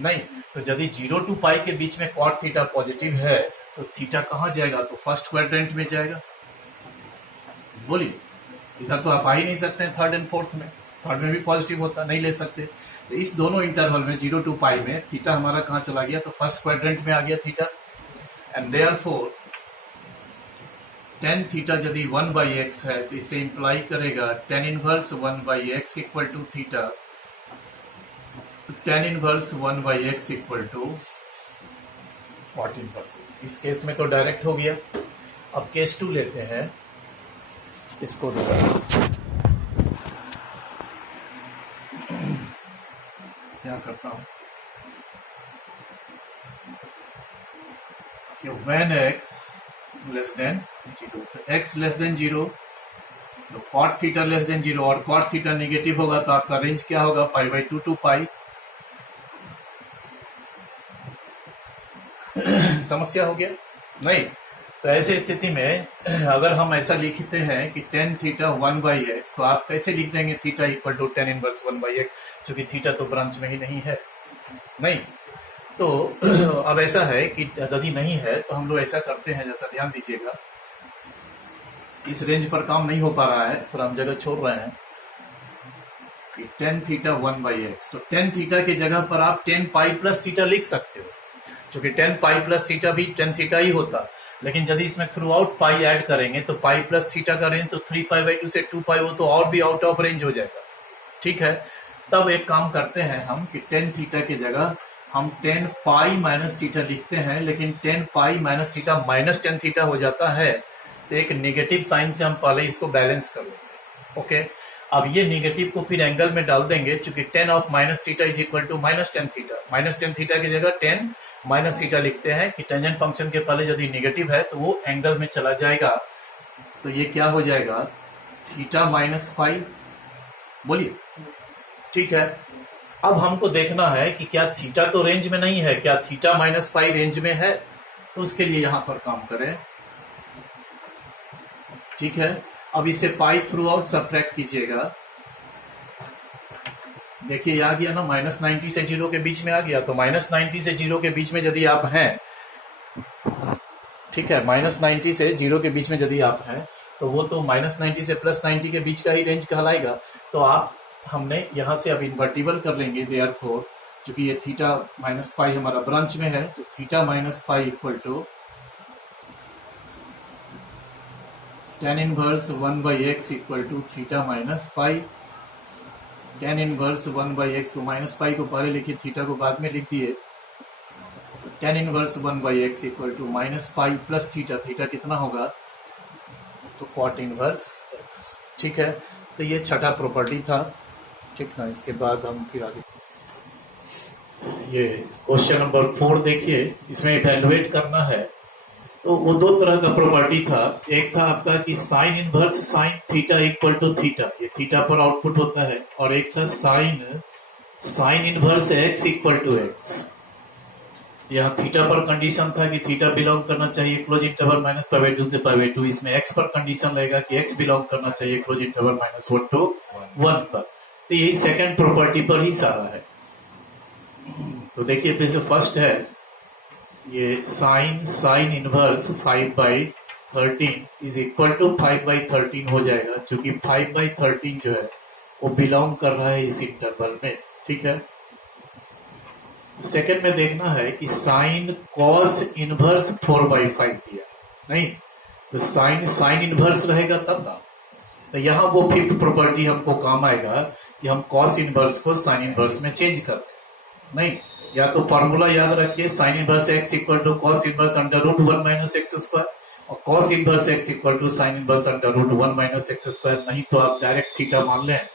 नहीं, तो यदि 0 to पाई के बीच में cot थीटा पॉजिटिव है तो थीटा कहाँ जाएगा? तो फर्स्ट क्वाड्रेंट में जाएगा। बोलिए, इधर तो आप आ ही नहीं सकते हैं थर्ड एंड फोर्थ में। थर्ड में भी पॉजिटिव होता, नहीं ले सकते। तो इस दोनों इंटरवल में 0 to पाई में थीटा हमारा कहाँ चला गया? तो फर्स्ट क्वाड्रेंट में आ गया theta. And therefore tan theta यदि 1/x है तो इसे इंप्लाई करेगा tan inverse 1/x equal to theta. tan inverse 1/x equal to cot inverse. इस केस में तो डायरेक्ट हो गया। अब केस 2 लेते हैं, इसको क्या करता हूं कि when x लेस देन 0, तो x लेस देन 0 तो cot थीटा लेस देन 0 और cot थीटा नेगेटिव होगा तो आपका रेंज क्या होगा? π/2 to पाई। समस्या हो गया? नहीं। तो ऐसे स्थिति में अगर हम ऐसा लिखते हैं कि tan थीटा 1/x, तो आप कैसे लिख देंगे theta equal to tan inverse 1/x, क्योंकि थीटा तो ब्रांच में ही नहीं है। नहीं, तो अब ऐसा है कि यदि नहीं है तो हम लोग ऐसा करते हैं, जैसा ध्यान दीजिएगा, इस रेंज पर काम नहीं हो पा रहा है, थोड़ा हम जगह छोड़ रहे हैं कि tan थीटा 1/x, तो tan थीटा की जगह पर आप tan पाई प्लस थीटा लिख सकते हो, क्योंकि tan पाई प्लस थीटा भी tan थीटा ही होता। लेकिन यदि इसमें थ्रू आउट पाई ऐड करेंगे तो पाई प्लस थीटा का रेंज तो 3π/2 से 2π, वो तो और भी आउट ऑफ रेंज हो जाएगा। ठीक है, तब एक काम करते हैं हम कि tan थीटा की जगह हम tan पाई माइनस थीटा लिखते हैं, लेकिन tan पाई minus theta minus tan theta हो जाता है, तो एक नेगेटिव साइन से हम पहले इसको बैलेंस कर लेंगे। ओके, अब ये नेगेटिव को फिर एंगल में डाल देंगे, क्योंकि tan of minus theta is equal to minus tan theta. Minus tan theta की जगह tan माइनस थीटा लिखते हैं कि टेंजेंट फंक्शन के पहले यदि नेगेटिव है तो वो एंगल में चला जाएगा, तो ये क्या हो जाएगा? थीटा माइनस पाई। बोलिए, ठीक है। अब हमको देखना है कि क्या थीटा तो रेंज में नहीं है, क्या थीटा माइनस पाई रेंज में है, तो उसके लिए यहां पर काम करें। ठीक है, अब इसे पाई थ्रू आउट सब्ट्रैक्ट कीजिएगा। देखिए आ गया ना, -90 से 0 के बीच में आ गया, तो -90 से 0 के बीच में यदि आप हैं, ठीक है, -90 से 0 के बीच में यदि आप हैं तो वो तो -90 से +90 के बीच का ही रेंज कहलाएगा। तो आप हमने यहां से अब इन्वर्टिबल कर लेंगे, देयरफॉर क्योंकि ये थीटा माइनस पाई हमारा ब्रांच में है, तो theta minus pi equal to tan inverse 1/x equal to theta minus pi. tan inverse 1/x, minus pi को पहले लिखिए, थीटा को बाद में लिख दिए। तो tan inverse 1/x equal to minus pi plus theta. Theta कितना होगा? तो cot इनवर्स x। ठीक है, तो ये छठा प्रॉपर्टी था। ठीक ना, इसके बाद हम फिर आगे ये क्वेश्चन नंबर 4 देखिए, इसमें इवैल्यूएट करना है। तो वो दो तरह का प्रॉपर्टी था, एक था आपका कि sine inverse sine theta equal to theta, ये थीटा पर आउटपुट होता है, और एक था sine inverse x equal to x. यहाँ थीटा पर कंडीशन था कि थीटा बिलोंग करना चाहिए क्लोज इंटरवल -π/2 से π/2, इसमें एक्स पर कंडीशन रहेगा कि एक्स बिलोंग करना चाहिए क्लोज इंटरवल -1 to 1 पर। तो यही सेकंड प्रॉपर्टी पर ही सारा है। तो देखिए फिर से फर्स्ट है ये sine inverse 5/13 is equal to 5/13 हो जाएगा, क्योंकि 5/13 जो है वो बिलोंग कर रहा है इस इंटरवल में। ठीक है, सेकंड में देखना है कि साइन कॉस इनवर्स 4/5 दिया नहीं, तो साइन इनवर्स रहेगा तब ना। तो यहाँ वो फिफ्थ प्रॉपर्टी हमको काम आएगा कि हम कॉस इनवर्स को साइन इनवर्स में चेंज कर नहीं, या तो फॉर्मूला याद रखिए, sine inverse x equal to cos inverse √1 minus x square, और cos inverse x equal to sine inverse √1 minus x square. नहीं तो आप डायरेक्ट थीटा मान लें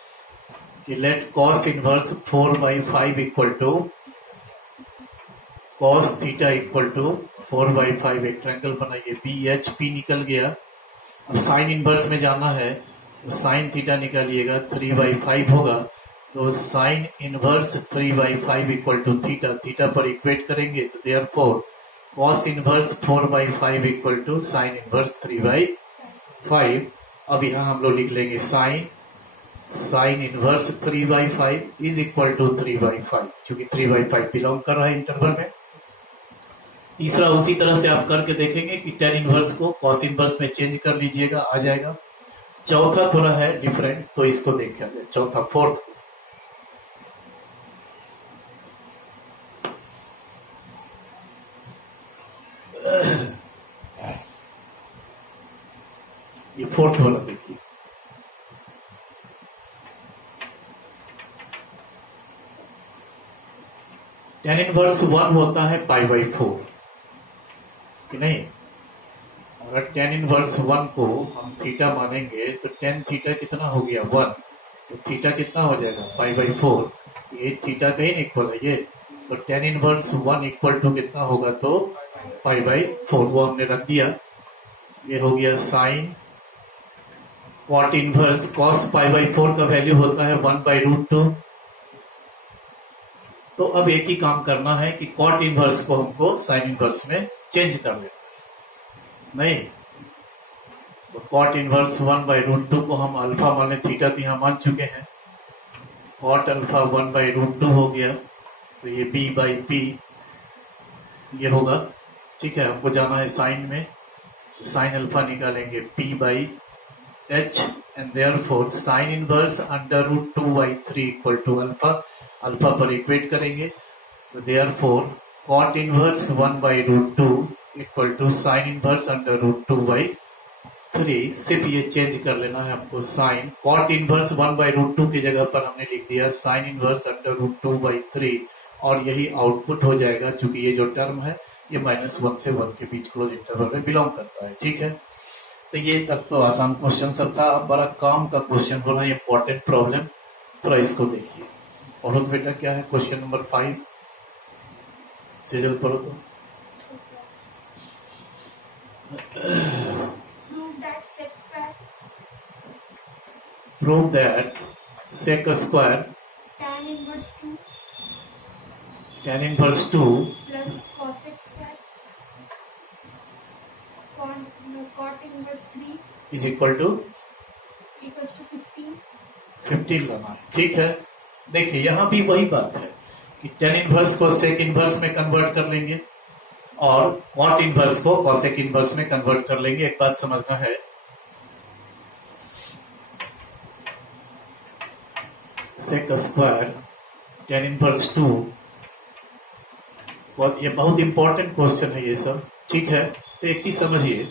कि let cos inverse 4/5 equal to cos theta equal to 4/5। एक ट्रायंगल बनाइए, BHP निकल गया। अब साइन इनवर्स में जाना है तो साइन थीटा निकालिएगा, 3/5 होगा, तो sine inverse 3/5 equal to theta. Theta पर इक्वेट करेंगे तो therefore cos inverse 4/5 equal to sine inverse 3/5। अब यहाँ हम लोग लिख लेंगे sine sine inverse 3/5 is equal to 3/5, चूंकि 3/5 बिलोंग कर रहा है इंटरवल में। तीसरा उसी तरह से आप करके देखेंगे कि टेन इनवर्स को कॉस इनवर्स में चेंज कर लीजिएगा, आ जाएगा। चौथा थोड़ा है डिफरेंट, तो इसको देखा जाए। चौथा फोर्थ, ये फोर्थ वाला देखिए। टेन इनवर्स 1 होता है π/4 कि नहीं। अगर टेन इनवर्स 1 को हम थीटा मानेंगे तो टेन थीटा कितना हो गया 1, तो थीटा कितना हो जाएगा π/4। ये थीटा का ही इक्वल है ये, तो टेन इनवर्स 1 इक्वल टू कितना होगा, तो π/4 वो हमने रख दिया। ये हो गया साइन कॉट इनवर्स कॉस π/4 का वैल्यू होता है 1/√2। तो अब एक ही काम करना है कि कॉट इनवर्स को हमको साइन इनवर्स में चेंज कर देना है। नहीं तो कॉट इनवर्स 1/√2 को हम अल्फा माने, थीटा तो यहां मान चुके हैं। कॉट अल्फा 1/√2 हो गया, तो ये b/p ये होगा। ठीक है, हमको जाना है साइन में, तो साइन अल्फा निकालेंगे p/h and therefore sine inverse √2/3 equal to alpha. Alpha पर इक्वेट करेंगे, तो therefore cot inverse 1/√2 equal to sine inverse √2/3। सिर्फ ये चेंज कर लेना है हमको। साइन कॉट इनवर्स 1/√2 की जगह पर हमने लिख दिया साइन इनवर्स √2/3, और यही आउटपुट हो जाएगा। चूंकि ये जो टर्म है ये -1 से 1 के बीच क्लोज इंटरवल में बिलोंग करता है। ठीक है, तो ये तक तो आसान क्वेश्चन सब था। अब बड़ा काम का क्वेश्चन बोला, इंपॉर्टेंट प्रॉब्लम, थोड़ा इसको देखिए। पढ़ो तो बेटा, क्या है क्वेश्चन नंबर 5, सेजल पढ़ो तो। Prove that sec square tan inverse 2 tan inverse 2 plus cosec square cot inverse 3 is equal to equals to 15. 15 लाना। ठीक है, देखिए यहां भी वही बात है कि टेन इनवर्स को सेक इनवर्स में कन्वर्ट कर लेंगे और कॉट इनवर्स को कॉसेक इनवर्स में कन्वर्ट कर लेंगे। एक बात समझना है, सेक स्क्वायर टेन इनवर्स 2, ये बहुत इंपॉर्टेंट क्वेश्चन है ये सब। ठीक है, तो एक चीज समझिए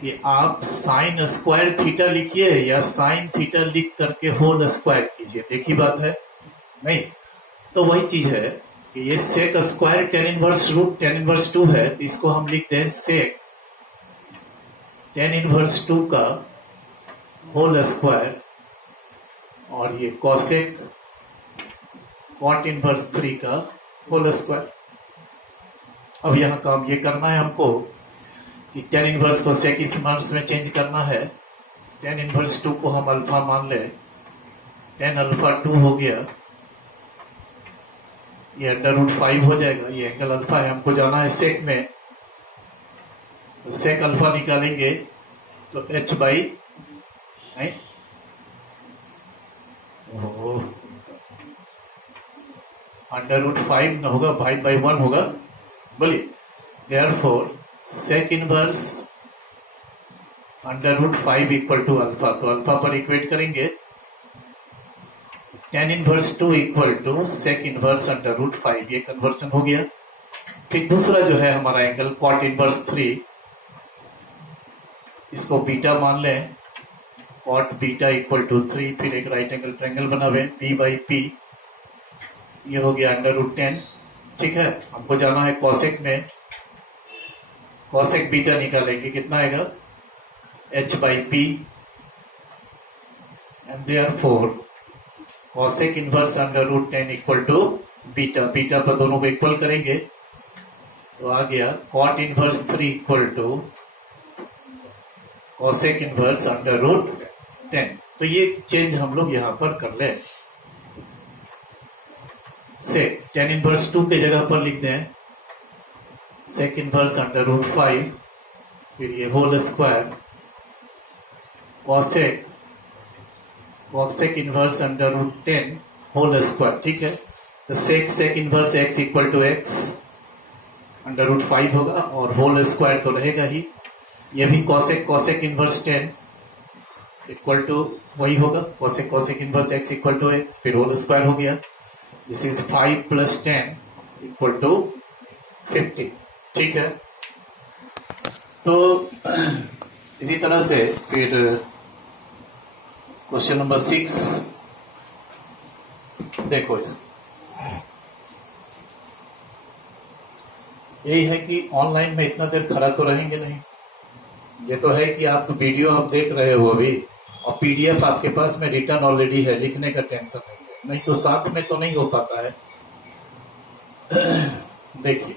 कि आप साइन स्क्वायर थीटा लिखिए या साइन थीटा लिख करके होल स्क्वायर कीजिए, एक ही बात है। नहीं तो वही चीज है कि ये sec square tan inverse root tan inverse 2 है, तो इसको हम लिखते हैं सेक टेन इनवर्स 2 का होल स्क्वायर, और ये कॉसेक कॉट इनवर्स 3 का होल स्क्वायर। अब यहां काम ये करना है हमको कि टेन इनवर्स को सेक इनवर्स में चेंज करना है। टेन इनवर्स 2 को हम अल्फा मान ले, टेन अल्फा 2 हो गया, ये √5 हो जाएगा। ये एंगल अल्फा है, हमको जाना है सेक में, तो सेक अल्फा निकालेंगे तो h/, √5 न होगा, 5/1 होगा। बोलिए, therefore sec inverse √5 equal to alpha, तो अल्फा पर इक्वेट करेंगे, tan inverse 2 equal to sec inverse √5, ये कन्वर्सन हो गया। फिर दूसरा जो है हमारा एंगल कॉट इनवर्स 3, इसको बीटा मान लें, कॉट बीटा इक्वल टू 3, फिर एक राइट एंगल ट्रायंगल बनावे p/p, ये हो गया √10। ठीक है, हमको जाना है कॉसेक में, कॉसेक बीटा निकालेंगे, कितना आएगा h/p, and therefore cosec inverse √10 equal to beta. Beta पर दोनों को इक्वल करेंगे तो आ गया cot inverse 3 equal to cosec inverse √10। तो ये चेंज हम लोग यहां पर कर ले। सेक टेन इनवर्स 2 के जगह पर लिख दें सेक इनवर्स √5, फिर ये whole square cosec cosec inverse under root 10 whole square, ठीक है। तो sec inverse x equal to x under root 5 होगा और होल स्क्वायर तो रहेगा ही। ये भी कॉसेक इनवर्स 10 इक्वल टू वही होगा, cosec inverse x equal to x, फिर होल स्क्वायर हो गया। This is 5 plus 10 equal to 50, ठीक है। तो इसी तरह से फिर क्वेश्चन नंबर 6 देखो। इसको यही है कि ऑनलाइन में इतना देर खड़ा तो रहेंगे नहीं। ये तो है कि आप वीडियो आप देख रहे हो अभी और पीडीएफ आपके पास में रिटर्न ऑलरेडी है, लिखने का टेंशन नहीं है। नहीं तो साथ में तो नहीं हो पाता है। देखिए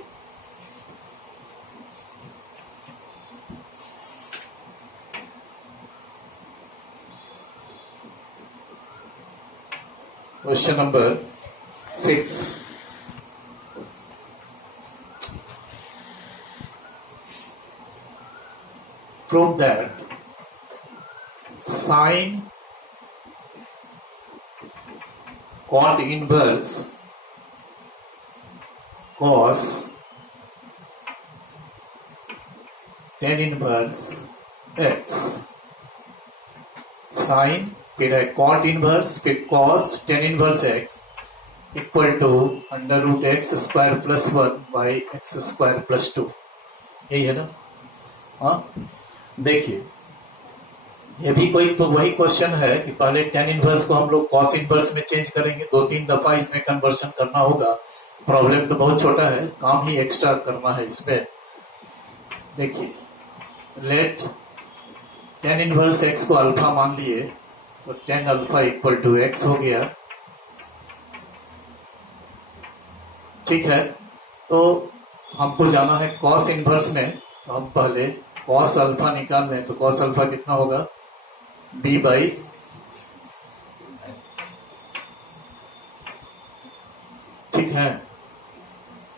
question number 6, prove that sine cot inverse cos tan inverse x sin फिर है cot inverse फिर cos tan inverse x equal to under root x square plus 1 by x square plus 2, यही है ना। हाँ देखिए, ये भी कोई वही क्वेश्चन है कि पहले tan इनवर्स को हम लोग cos इनवर्स में चेंज करेंगे, 2-3 दफा इसमें कन्वर्शन करना होगा। प्रॉब्लम तो बहुत छोटा है, काम ही एक्स्ट्रा करना है इसमें। देखिए, लेट tan इनवर्स x को अल्फा मान लिए तो tan alpha equal to x हो गया, ठीक है। तो हमको जाना है cos इनवर्स में, तो हम पहले cos अल्फा निकाल लें। तो cos अल्फा कितना होगा, b बाई ठीक है,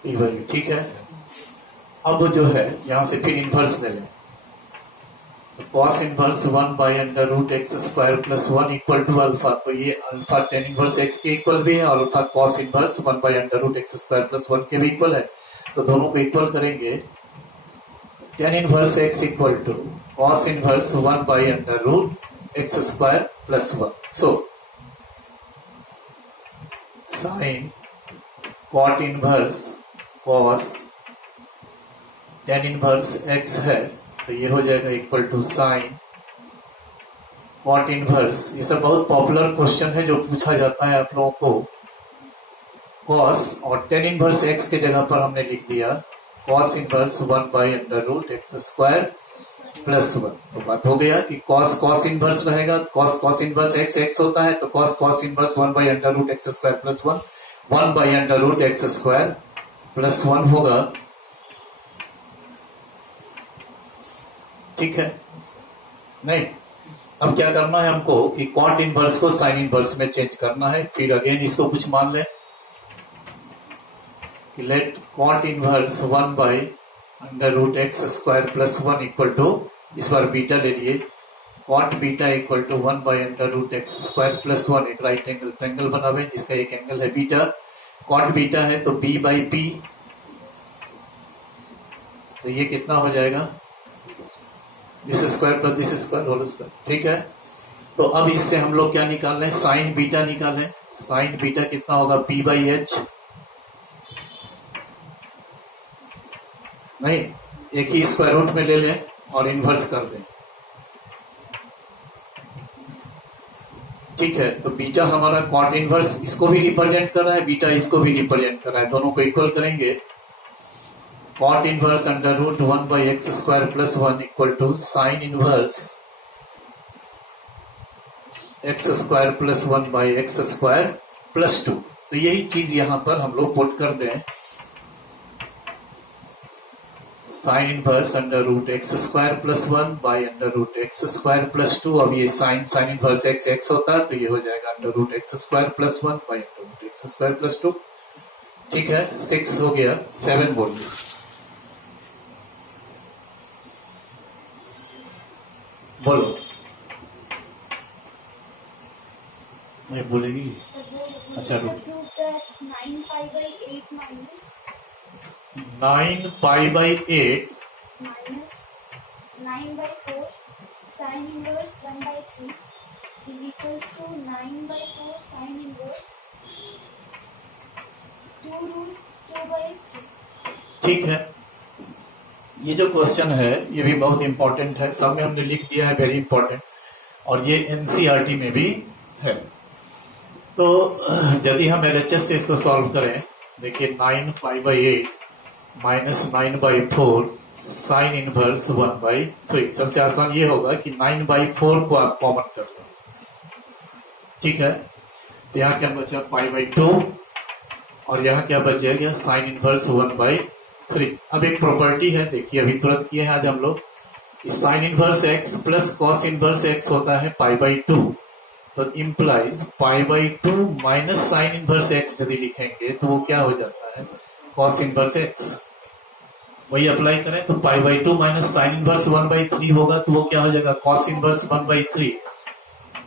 b बाई, ठीक है। अब जो है यहां से फिर इनवर्स ले लें, तो cos inverse 1 by under root x square plus 1 equal to alpha. तो ये अल्फा tan इनवर्स x के इक्वल भी है और alpha cos inverse 1 by under root x square plus 1 के भी इक्वल है। तो दोनों को इक्वल करेंगे, tan inverse x equal to cos inverse 1 by under root x square plus 1। So sine cot inverse cos tan inverse x है, तो ये हो जाएगा equal to sine cot inverse. ये सब बहुत पॉपुलर क्वेश्चन है जो पूछा जाता है आप लोगों को। cos और tan इनवर्स x के जगह पर हमने लिख दिया cos inverse 1 by under root x square plus 1। तो बात हो गया कि cos इनवर्स रहेगा, cos इनवर्स x होता है, तो cos inverse 1 by under root x square plus 1 by under root x square plus 1 होगा, ठीक है। नहीं, अब क्या करना है हमको कि cot इनवर्स को sin इनवर्स में चेंज करना है। फिर अगेन इसको कुछ मान लें कि let cot inverse 1 by under root x square plus 1 equal to, इस बार बीटा ले लिए, cot beta equal to 1 by under root x square plus 1। एक राइट एंगल ट्रायंगल बनावे जिसका एक एंगल है बीटा। cot बीटा है तो b बाई पी, तो ये कितना हो जाएगा, this square plus this square whole square, ठीक है। तो अब इससे हम लोग क्या निकाल रहे हैं, साइन बीटा निकालें। साइन बीटा कितना होगा, p बाई एच, नहीं एक ही स्क्वायर रूट में ले लें और इन्वर्स कर दें, ठीक है। तो बीटा हमारा cot इनवर्स इसको भी रिप्रेजेंट कर रहा है, बीटा इसको भी रिप्रेजेंट कर रहा है, दोनों को इक्वल करेंगे। cot inverse under root 1 by x square plus 1 equal to sine inverse x square plus 1 by x square plus 2। तो यही चीज यहां पर हम लोग पुट कर दें, sine inverse under root x square plus 1 by under root x square plus 2। अब ये साइन इनवर्स एक्स होता है, तो ये हो जाएगा under root x square plus 1 by under root x square plus 2, ठीक है। 6 हो गया, 7 बोलिए। बोलो, मैं बोलेगी अच्छा, रुक। prove that 9 pi by 8 minus 9 pi by 8 minus 9 by 4 sin inverse 1 by 3 is equals to 9 by 4 sin inverse 2 root 2 by 3. ठीक है। ये जो क्वेश्चन है ये भी बहुत इंपॉर्टेंट है, सब में हमने लिख दिया है वेरी इंपॉर्टेंट, और ये एनसीईआरटी में भी है। तो यदि हम एलएचएस से इसको सॉल्व करें, देखिए 9 pi by 8 minus 9 by 4 sine inverse 1 by 3। सबसे आसान ये होगा कि 9 बाई 4 को आप कॉमन कर लो, ठीक है। तो यहाँ क्या बचा पाई बाई 2, और यहाँ क्या बचेगा साइन इनवर्स 1 बाई 3। अब एक प्रॉपर्टी है, देखिए अभी तुरंत किए हैं आज हम लोग, sine inverse x plus cos inverse x होता है पाई बाई 2, तो implies pi by 2 minus sine inverse x यदि लिखेंगे तो वो क्या हो जाता है कॉस इनवर्स एक्स। वही अप्लाई करें तो pi by 2 minus sine inverse 1 by 3 होगा, तो वो क्या हो जाएगा कॉस इनवर्स 1 बाई 3।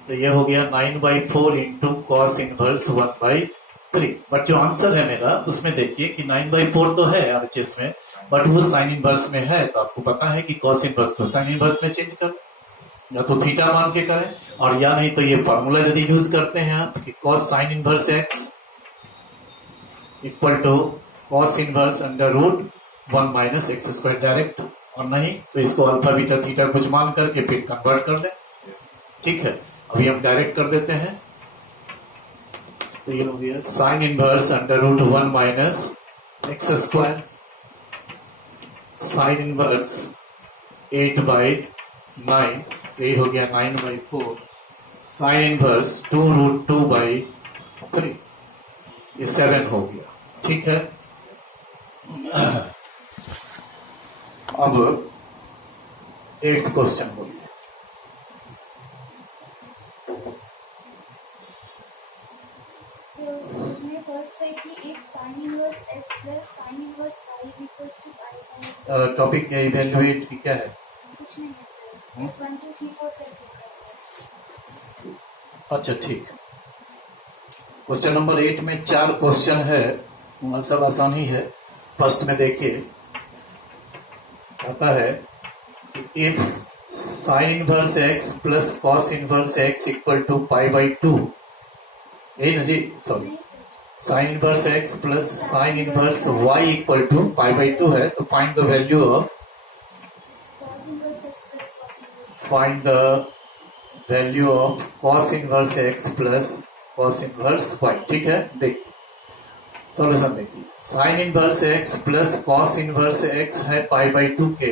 तो ये हो गया 9 by 4 into cos inverse 1 by 3। But जो आंसर है मेरा उसमें देखिए कि 9 बाई 4 तो है आरएचएस में, बट वो साइन इनवर्स में है, तो आपको पता है कि कॉस इनवर्स को साइन इनवर्स में चेंज कर, या तो थीटा मान के करें, और या नहीं तो ये फॉर्मूला यदि यूज करते हैं आप कि cos sine inverse x equal to cos inverse under root 1 minus x square direct, और नहीं तो इसको अल्फा बीटा थीटा कुछ मान करके फिर कन्वर्ट कर दें, ठीक है। अभी हम डायरेक्ट कर देते हैं, तो ये हो गया sine inverse under root 1 minus x square sine inverse 8 by 9, ये हो गया 9 by 4 sine inverse 2 root 2 by 3, ये 7 हो गया, ठीक है। अब 8th क्वेश्चन बोलिए। So उसमें फर्स्ट है कि if sin inverse x plus sin inverse y is equals to pi by topic evaluate की क्या है? कुछ नहीं है सर, बस 1 2 3 4 करके अच्छा ठीक। क्वेश्चन नंबर 8 में 4 क्वेश्चन है, सब आसान ही है। फर्स्ट में देखिए आता है if sine inverse x plus cos inverse x equal to pi by 2, यही ना जी, सॉरी, नहीं sir, sine inverse x plus sine inverse y equal to pi by 2 है, तो find the value of, cos inverse x plus cos inverse y. Find the value of cos inverse x plus cos inverse y, ठीक है। देखिए सॉल्यूशन देखिए, sine inverse x plus cos inverse x है पाई बाई 2 के,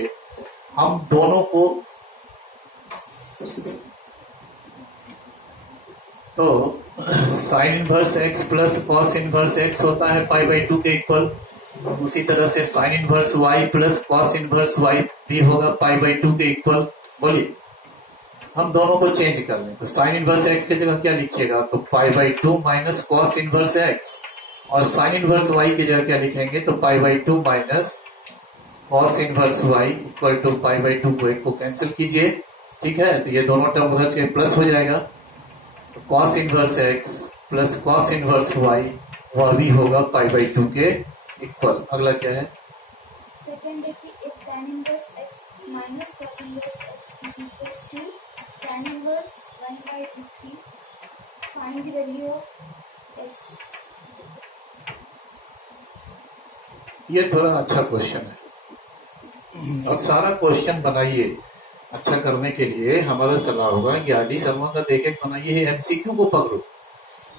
हम दोनों को तो sine inverse x plus cos inverse x होता है पाई बाई 2 के इक्वल, उसी तरह से sine inverse y plus cos inverse y भी होगा पाई बाई 2 के इक्वल। बोलिए हम दोनों को चेंज कर लें, तो साइन इनवर्स एक्स की जगह क्या लिखिएगा, तो pi by 2 minus cos inverse x, और साइन इनवर्स वाई की जगह क्या लिखेंगे, तो pi by 2 minus cos inverse y equal to pi by 2 को एक को कैंसिल कीजिए, ठीक है। तो ये दोनों टर्म उधर के प्लस हो जाएगा, तो cos inverse x plus cos inverse y वह भी होगा पाई बाई 2 के इक्वल। अगला क्या है, सेकंड है कि if tan inverse x minus cot inverse x is equals to tan inverse 1 by root 3, find the value of x. ये थोड़ा अच्छा क्वेश्चन है, और सारा क्वेश्चन बनाइए। अच्छा करने के लिए हमारा सलाह होगा कि आरडी शर्मा का देख एक बनाइए, एमसीक्यू को पकड़ो।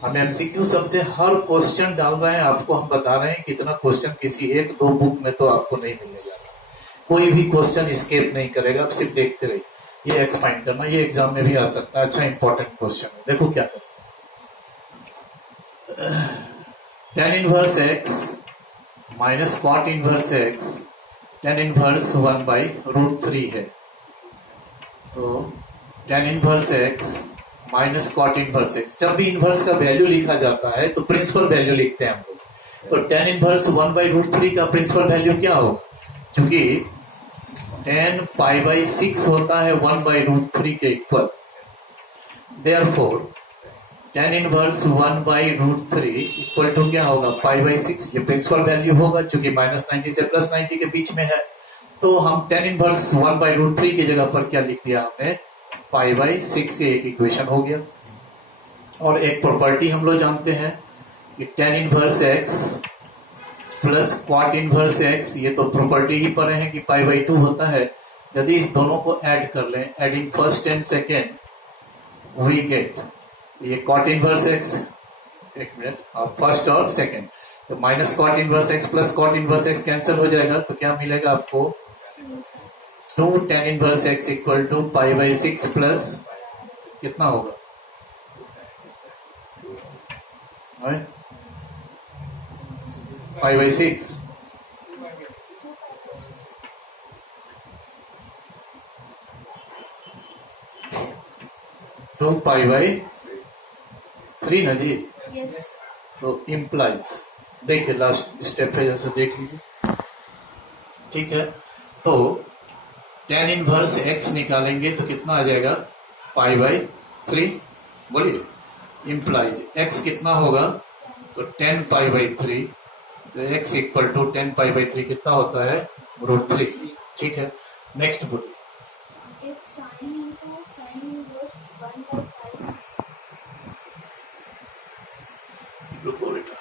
हम एमसीक्यू सबसे हर क्वेश्चन डाल रहे हैं, आपको हम बता रहे हैं कितना क्वेश्चन किसी 1-2 बुक में तो आपको नहीं मिलने जा रहा, कोई भी क्वेश्चन स्केप नहीं करेगा, आप सिर्फ देखते रहिए। ये एक्सपाइंड करना, ये एग्जाम में भी आ सकता है, अच्छा इंपॉर्टेंट क्वेश्चन है। देखो क्या करते, tan inverse x minus cot inverse x tan inverse 1 by root 3 है, तो tan inverse x minus cot inverse x, जब भी इनवर्स का वैल्यू लिखा जाता है तो प्रिंसिपल वैल्यू लिखते हैं हम लोग, तो tan इनवर्स 1 बाई रूट 3 का प्रिंसिपल वैल्यू क्या होगा, क्योंकि tan पाई बाई 6 होता है 1 बाई रूट 3 के equal, therefore tan inverse 1/√3 equal to क्या होगा, π/6। ये प्रिंसिपल वैल्यू होगा क्योंकि -90 से +90 के बीच में है। तो हम tan इनवर्स 1/√3 की जगह पर क्या लिख दिया हमने, π/6। ये एक इक्वेशन हो गया। और एक प्रॉपर्टी हम लोग जानते हैं कि tan inverse x plus cot inverse x, ये तो प्रॉपर्टी ही पढ़े हैं कि π/2 होता है। यदि इस दोनों को ऐड कर लें, adding first and second, we get ये क्वाट इनवर्स x, एक मिनट, फर्स्ट और सेकेंड, तो minus cot inverse x plus cot inverse x cancel हो जाएगा। तो क्या मिलेगा आपको, 2 tan inverse x equal to π/6 plus कितना होगा, π/6 2 π/3 ना जी। Yes. तो इम्प्लाइज, देखिए लास्ट स्टेप है, जैसे देख लीजिए, ठीक है। तो tan इनवर्स x निकालेंगे तो कितना आ जाएगा, π/3, बोलिए। इम्प्लाइज x कितना होगा, तो 10 π/3, तो x इक्वल टू 10 π/3 कितना होता है, √3। ठीक है, नेक्स्ट बोलिए। If sin into sin inverse 1/5 रुको बेटा,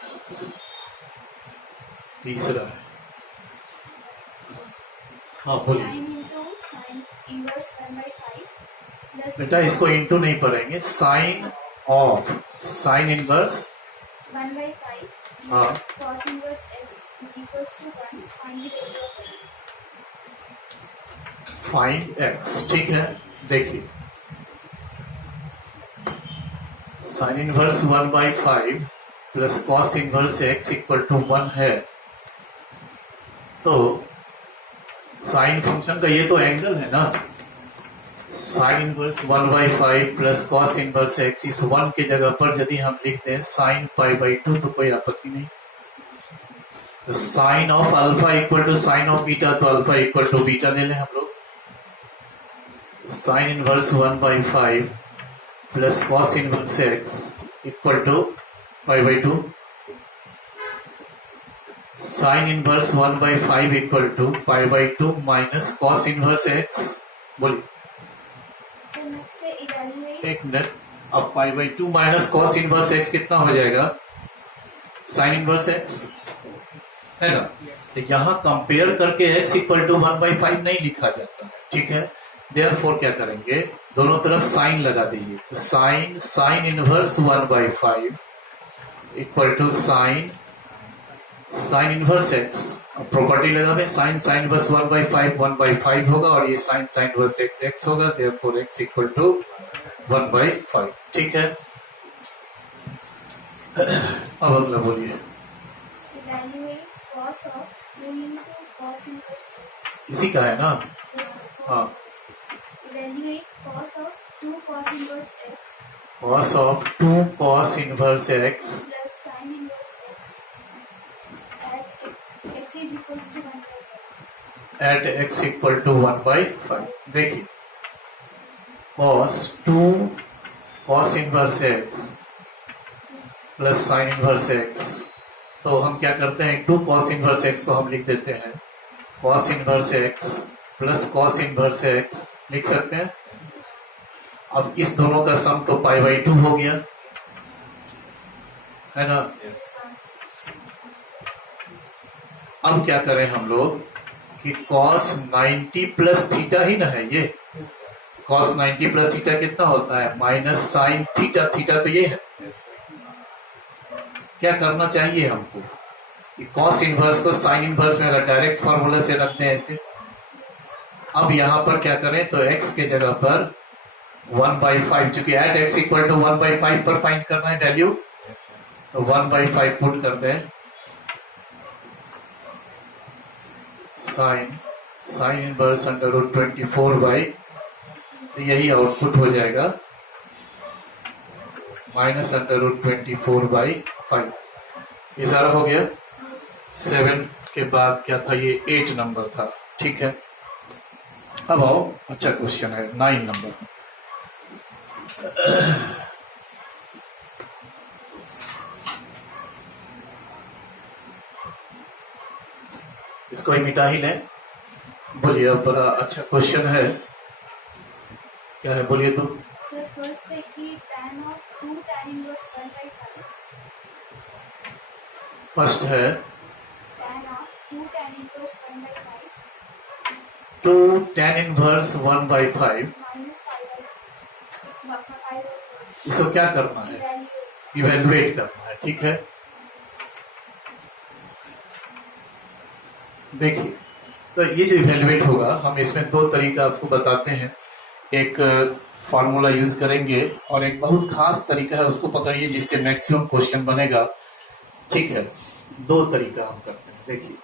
तीसरा है, हाँ बोलिए sin into sin inverse 1/5 plus बेटा। इसको इंटू नहीं पढ़ेंगे, साइन ऑफ साइन इनवर्स 1/5 हाँ। plus cos inverse x is equals to 1. Find the value of x. Find x, ठीक है। देखिए sine inverse 1/5 plus cos inverse x equal to 1 है। तो साइन फंक्शन का ये तो एंगल है ना, sign inverse 1/5 plus cos inverse x, इस 1 के जगह पर यदि हम लिखते हैं साइन π/2 तो कोई आपत्ति नहीं। तो sine of alpha equal to sine of beta, तो अल्फा इक्वल टू बीटा ले लें हम लोग। Sine inverse 1/5 plus cos inverse x equal to π/2। Sine inverse 1/5 equal to π/2 minus cos inverse x, बोलिए। So next evaluate एक मिनट, अब π/2 माइनस कॉस इनवर्स x कितना हो जाएगा, साइन इनवर्स x, है ना। तो यहां कंपेयर करके x इक्वल टू 1/5 नहीं लिखा जाता है, ठीक है। देयरफॉर क्या करेंगे, दोनों तरफ साइन लगा दीजिए। तो sine inverse 1/5 equal to sine inverse x, property लगा दें, साइन इनवर्स 1/5 होगा और ये साइन इनवर्स x होगा। देयरफॉर x इक्वल टू 1/5, ठीक है। अब अगला बोलिए। evaluate cos of 2 into cos inverse x. इसी का है ना, Yes, sir. हाँ। Evaluate cos of 2 cos inverse x cos of 2 cos inverse x plus sin inverse x at x is equals to 1/5. at x equal to 1/5। देखिए cos 2 cos inverse x plus sine inverse x, तो हम क्या करते हैं, 2 cos इनवर्स x को हम लिख देते हैं cos inverse x plus cos inverse x लिख सकते हैं। अब इस दोनों का सम तो π/2 हो गया, है ना। अब क्या करें हम लोग कि cos 90 प्लस थीटा ही ना है ये, cos 90 प्लस थीटा कितना होता है, माइनस साइन थीटा, थीटा तो ये है। क्या करना चाहिए हमको कि cos इनवर्स को साइन इनवर्स में अगर डायरेक्ट फॉर्मूला से रखते हैं ऐसे। अब यहां पर क्या करें, तो x के जगह पर 1/5, चूंकि एट x इक्वल टू 1/5 पर फाइंड करना है वैल्यू, तो 1/5 पुट कर दें। साइन इनवर्स √24 तो यही आउटपुट हो जाएगा माइनस √24/5। ये सारा हो गया। 7 के बाद क्या था, ये 8 नंबर था, ठीक है। अब आओ, अच्छा क्वेश्चन है 9 नंबर। इसको ही मिटा ही लें। बोलिए, अब बड़ा अच्छा क्वेश्चन है, क्या है बोलिए तो। सर फर्स्ट है कि tan of 2 tan inverse 1/5 first है tan of 2 tan inverse 1/5 2 tan inverse 1/5। minus 5/5 इसको क्या करना है, इवेलुएट करना है, ठीक है। देखिए, तो ये जो इवेलुएट होगा, हम इसमें दो तरीका आपको बताते हैं। एक फॉर्मूला यूज करेंगे और एक बहुत खास तरीका है, उसको पकड़िए जिससे मैक्सिमम क्वेश्चन बनेगा, ठीक है। दो तरीका हम करते हैं। देखिए,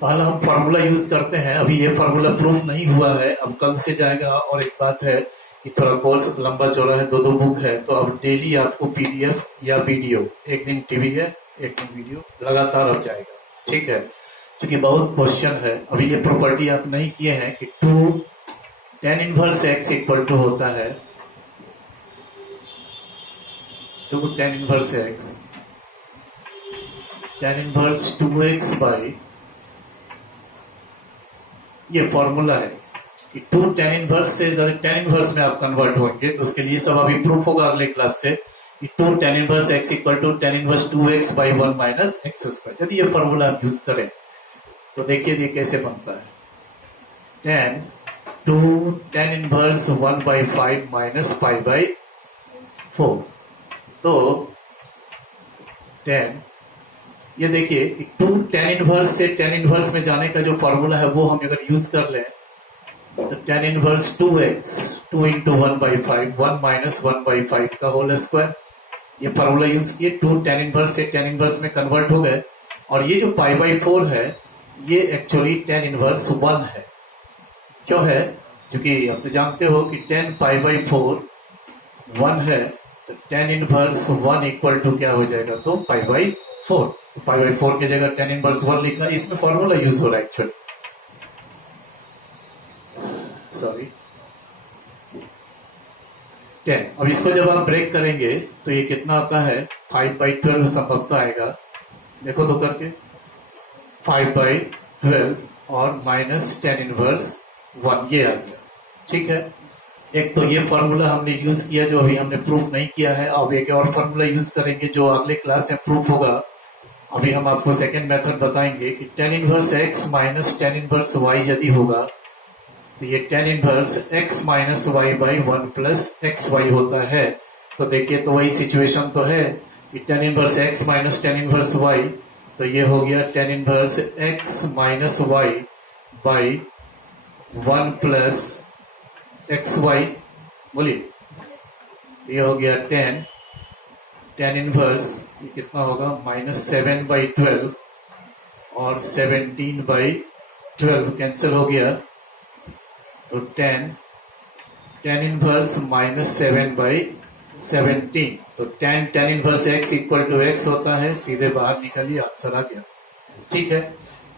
पहला हम फार्मूला यूज करते हैं। अभी ये फार्मूला प्रूफ नहीं हुआ है, अब कल से जाएगा। और एक बात है कि थोड़ा कोर्स लंबा चौड़ा है, दो बुक है, तो अब डेली आपको पीडीएफ या वीडियो, एक दिन टीवी है एक दिन वीडियो, लगातार अब जाएगा, ठीक है। क्योंकि बहुत क्वेश्चन है। अभी ये प्रॉपर्टी आप नहीं किए हैं कि 2 tan inverse x equal to होता है 2 tan inverse x tan inverse 2x by, ये फॉर्मूला है कि 2 tan इनवर्स से tan इनवर्स में आप कन्वर्ट होंगे, तो उसके लिए सब अभी प्रूफ होगा अगले क्लास से कि 2 tan inverse x equal to tan inverse 2x by 1 minus x square. यदि ये फॉर्मूला आप यूज करें तो देखिए ये कैसे बनता है। 2 tan inverse 1/5 minus pi by 4। तो 10, ये देखिए कि 2 tan इनवर्स से tan इनवर्स में जाने का जो फॉर्मूला है वो हम अगर यूज कर लें तो tan inverse 2x 2 into 1/5 1 minus 1/5 का होल स्क्वायर, ये फॉर्मूला यूज किए। 2 tan इनवर्स से tan इनवर्स में कन्वर्ट हो गए। और ये जो पाई बाई 4 है ये एक्चुअली tan इनवर्स 1 है। क्यों है? क्योंकि आप तो जानते हो कि 10 पाई बाई 4 1 है, तो tan इनवर्स 1 इक्वल टू क्या हो जाएगा, तो पाई बाई 4। तो पाई बाई 4 की जगह tan इनवर्स 1 लिखना, इसमें फॉर्मूला यूज हो रहा है एक्चुअली, सॉरी 10। अब इसको जब आप ब्रेक करेंगे तो ये कितना आता है, 5/12 संभवतः आएगा। देखो तो करके 5/12 और माइनस tan इनवर्स 1, ये आ गया, ठीक है। एक तो ये फॉर्मूला हमने यूज किया जो अभी हमने प्रूफ नहीं किया है। अब एक और फॉर्मूला यूज करेंगे जो अगले क्लास में प्रूफ होगा। अभी हम आपको सेकेंड मेथड बताएंगे कि tan inverse x minus tan inverse y यदि होगा तो ये tan inverse x minus y by 1 plus x y होता है। तो देखिए, तो वही सिचुएशन तो है कि tan inverse x minus tan inverse y, तो ये हो गया tan inverse x minus y by 1 plus x y. बोलिए, ये हो गया tan इनवर्स, ये कितना होगा, माइनस 7/12 और 17/12 कैंसिल हो गया, तो tan इनवर्स माइनस 7/17। तो tan inverse x equal to x होता है, सीधे बाहर निकलिए, आंसर आ गया, ठीक है।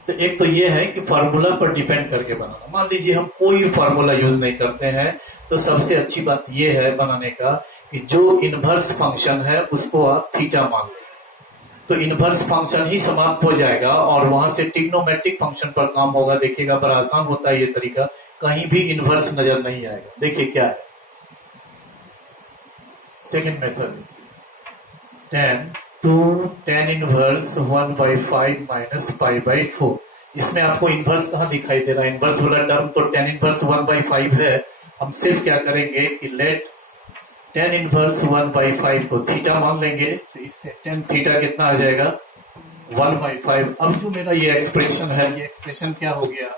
तो एक तो ये है कि फार्मूला पर डिपेंड करके बनाना। मान लीजिए हम कोई फार्मूला यूज नहीं करते हैं, तो सबसे अच्छी बात ये है बनाने का कि जो इनवर्स फंक्शन है उसको आप थीटा मान लें, तो इनवर्स फंक्शन ही समाप्त हो जाएगा और वहां से ट्रिग्नोमेट्रिक फंक्शन पर काम होगा। देखिएगा, बड़ा आसान होता है ये तरीका, कहीं भी इनवर्स नजर नहीं आएगा। देखिए क्या है second method, 2 tan inverse 1/5 minus pi by 4। इसमें आपको इनवर्स कहाँ दिखाई दे रहा है, इनवर्स वाला टर्म तो tan इनवर्स 1/5 है। हम सिर्फ क्या करेंगे कि लेट tan इनवर्स 1/5 को थीटा मान लेंगे, तो इससे tan थीटा कितना आ जाएगा, 1/5। अब जो मेरा ये एक्सप्रेशन है, ये एक्सप्रेशन क्या हो गया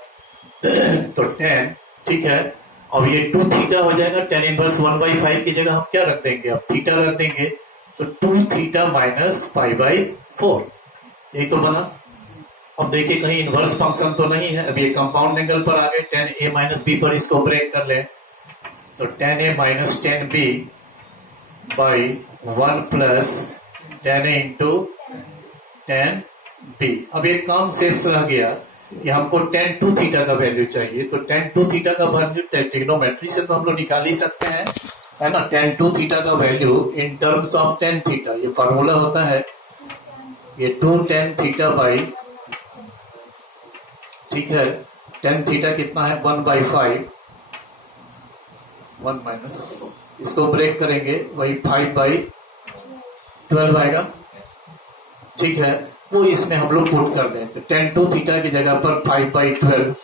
तो tan, ठीक है। अब ये 2 थीटा हो जाएगा, tan इनवर्स 1/5 की जगह हम क्या रख देंगे, अब थीटा रख देंगे, तो 2 थीटा माइनस पाई बाई 4, यही तो बना। अब देखिए कहीं इनवर्स फंक्शन तो नहीं है। अब ये कंपाउंड एंगल पर आ गए, tan a माइनस बी पर इसको ब्रेक कर ले, तो tan a minus tan b by 1 plus tan a into tan b। अब एक काम शेष रह गया कि हमको tan 2 थीटा का वैल्यू चाहिए, तो tan 2 थीटा का वैल्यू ट्रिग्नोमेट्री से तो हम लोग निकाल ही सकते हैं, है ना। tan 2 थीटा का value in terms of tan theta, ये फॉर्मूला होता है, ये 2 tan थीटा बाई ठीक है। टेन थीटा कितना है 1/5, 1 माइनस, इसको ब्रेक करेंगे वही 5/12 आएगा, ठीक है। वो इसमें हम लोग पुट कर दें तो टेन टू थीटा की जगह पर 5/12,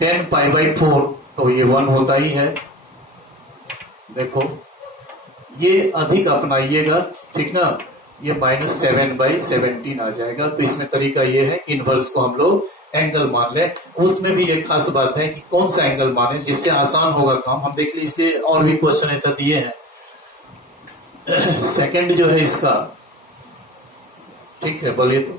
10π/4, तो ये 1 होता ही है। देखो ये अधिक अपनाइएगा, ठीक ना, ये -7/17 आ जाएगा। तो इसमें तरीका ये है कि इनवर्स को हम लोग एंगल मान लें। उसमें भी एक खास बात है कि कौन सा एंगल माने जिससे आसान होगा काम, हम देख लीजिए, इसलिए और भी क्वेश्चन ऐसा दिए हैं। सेकंड जो है इसका, ठीक है, बोलिए तो।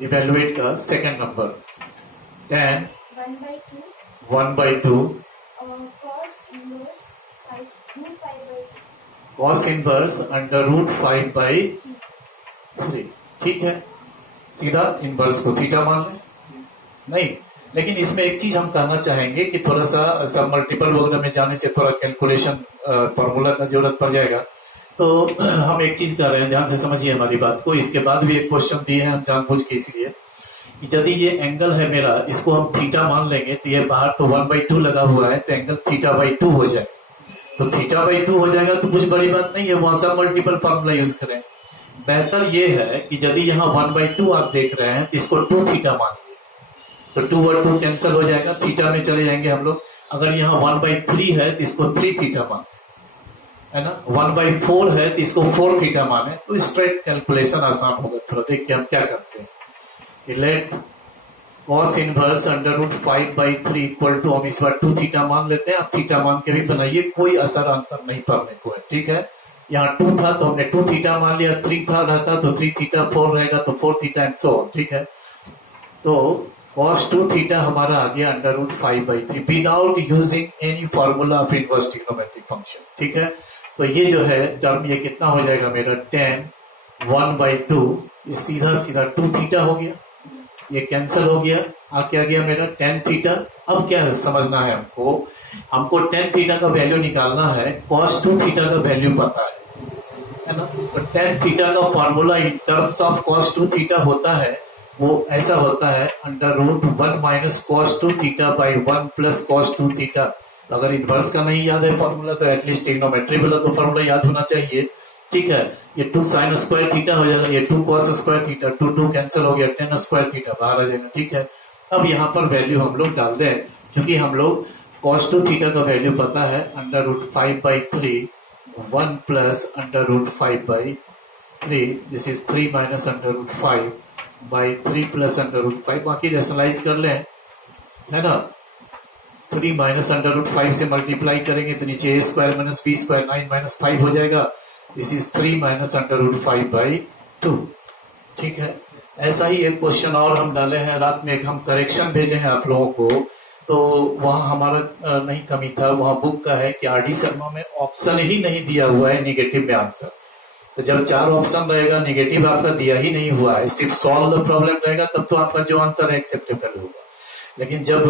इवेलुएट का second number, tan 1/2 cos inverse √5/3, ठीक है। सीधा इनवर्स को थीटा मान लें, नहीं, लेकिन इसमें एक चीज हम कहना चाहेंगे कि थोड़ा सा सब मल्टीपल वगैरह में जाने से थोड़ा कैलकुलेशन फॉर्मूला का जरूरत पड़ जाएगा। तो हम एक चीज कर रहे हैं, ध्यान से समझिए हमारी बात को। इसके बाद भी एक क्वेश्चन दिए हैं हम जानबूझ के, इसलिए कि यदि ये एंगल है मेरा, इसको हम थीटा मान लेंगे तो ये बाहर तो 1/2 लगा हुआ है, तो एंगल θ/2 हो जाए। तो θ/2 हो जाएगा तो कुछ बड़ी बात नहीं है, वहां सब मल्टीपल फॉर्मूला यूज करें। बेहतर ये है कि यदि यहाँ 1/2 आप देख रहे हैं तो इसको 2 थीटा मानिए, तो 2 और 2 कैंसिल हो जाएगा, थीटा में चले जाएंगे हम लोग। अगर यहाँ 1/3 है तो इसको 3 थीटा माने, है ना। 1/4 है तो इसको 4 थीटा माने, तो स्ट्रेट कैलकुलेशन आसान होगा थोड़ा। देखिए हम क्या करते हैं, let cos inverse √5/3 equal to, हम इस बार 2 थीटा मान लेते हैं। आप थीटा मान के भी बनाइए, कोई असर अंतर नहीं पड़ने को है, ठीक है। यहाँ 2 था तो हमने 2 थीटा मान लिया, 3 था रहता तो 3 थीटा, 4 रहेगा तो 4 थीटा एंड सो ऑन, ठीक है। तो cos 2 थीटा हमारा आ गया √5/3 without using any formula of inverse trigonometric function, ठीक है। तो ये जो है टर्म, ये कितना हो जाएगा मेरा, tan 1/2, ये सीधा सीधा 2 थीटा हो गया, ये कैंसिल हो गया, क्या गया मेरा tan थीटा। अब क्या है समझना है हमको tan थीटा का वैल्यू निकालना है, cos 2 थीटा का वैल्यू पता है ना। तो tan थीटा का formula in terms of cos 2 theta होता है, वो ऐसा होता है √1 - cos 2 theta by 1 + cos 2 theta. तो अगर इनवर्स का नहीं याद है फॉर्मूला तो एटलीस्ट ट्रिग्नोमेट्री वाला तो फॉर्मूला याद होना चाहिए, ठीक है। ये 2 sin² थीटा हो जाएगा, ये 2 cos² थीटा, 2 कैंसिल हो गया, tan² थीटा बाहर आ जाएगा, ठीक है। अब यहाँ पर वैल्यू हम लोग डाल दें, क्योंकि हम लोग cos 2 थीटा का वैल्यू पता है √5/3, 1 + √5/3, दिस इज 3 - √5/3 + √5, बाकी रेशनलाइज कर लें, है ना। 3 - √5 से मल्टीप्लाई करेंगे तो नीचे a² - b² 9 - 5 हो जाएगा, दिस इज 3 - √5/2, ठीक है। ऐसा ही एक क्वेश्चन और हम डाले हैं रात में, एक हम करेक्शन भेजे हैं आप लोगों को, तो वहां हमारा नहीं कमी था, वहां बुक का है कि RD शर्मा में ऑप्शन ही नहीं दिया हुआ है निगेटिव में आंसर। तो जब 4 ऑप्शन रहेगा, निगेटिव आपका दिया ही नहीं हुआ है, सिर्फ सॉल्व द प्रॉब्लम रहेगा, तब तो आपका जो आंसर है एक्सेप्टेबल होगा। लेकिन जब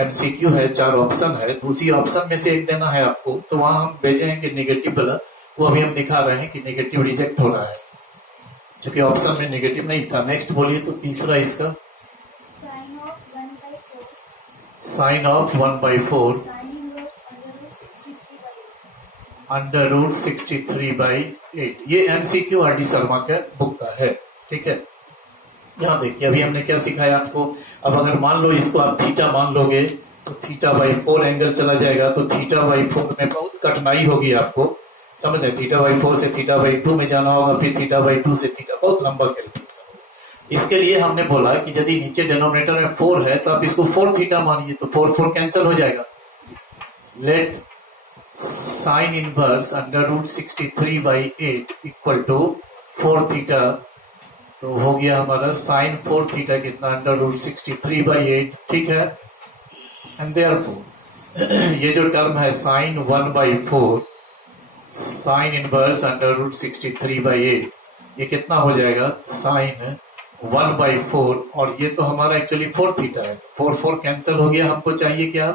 MCQ है, 4 ऑप्शन है, तो उसी ऑप्शन में से एक देना है आपको, तो वहां हम भेजे हैं कि निगेटिव वाला, वो अभी हम दिखा रहे हैं कि निगेटिव रिजेक्ट हो रहा है, क्योंकि ऑप्शन में निगेटिव नहीं था। नेक्स्ट बोलिए तो तीसरा इसका, sin of 1/4 √63/8, ये MCQ RD शर्मा के बुक का है, ठीक है। यहाँ देखिए अभी हमने क्या सिखाया आपको। अब अगर मान लो इसको आप थीटा मान लोगे तो θ/4 एंगल चला जाएगा, तो θ/4 में बहुत कठिनाई होगी आपको, समझ रहे। θ/4 से θ/2 में जाना होगा, फिर θ/2 से थीटा, बहुत लंबा कैलकुलेशन होगा। इसके लिए हमने बोला कि यदि नीचे डिनोमिनेटर में 4 है तो आप इसको 4 थीटा मानिए, तो 4 कैंसिल हो जाएगा। Let sin inverse √63/8 equal to 4 theta, तो हो गया हमारा sin 4 थीटा कितना, √63/8, ठीक है। एंड देयरफॉर ये जो टर्म है sin 1/4 sin इनवर्स √63/8, ये कितना हो जाएगा, sin 1/4, और ये तो हमारा एक्चुअली 4 थीटा है, 4 कैंसिल हो गया। हमको चाहिए क्या,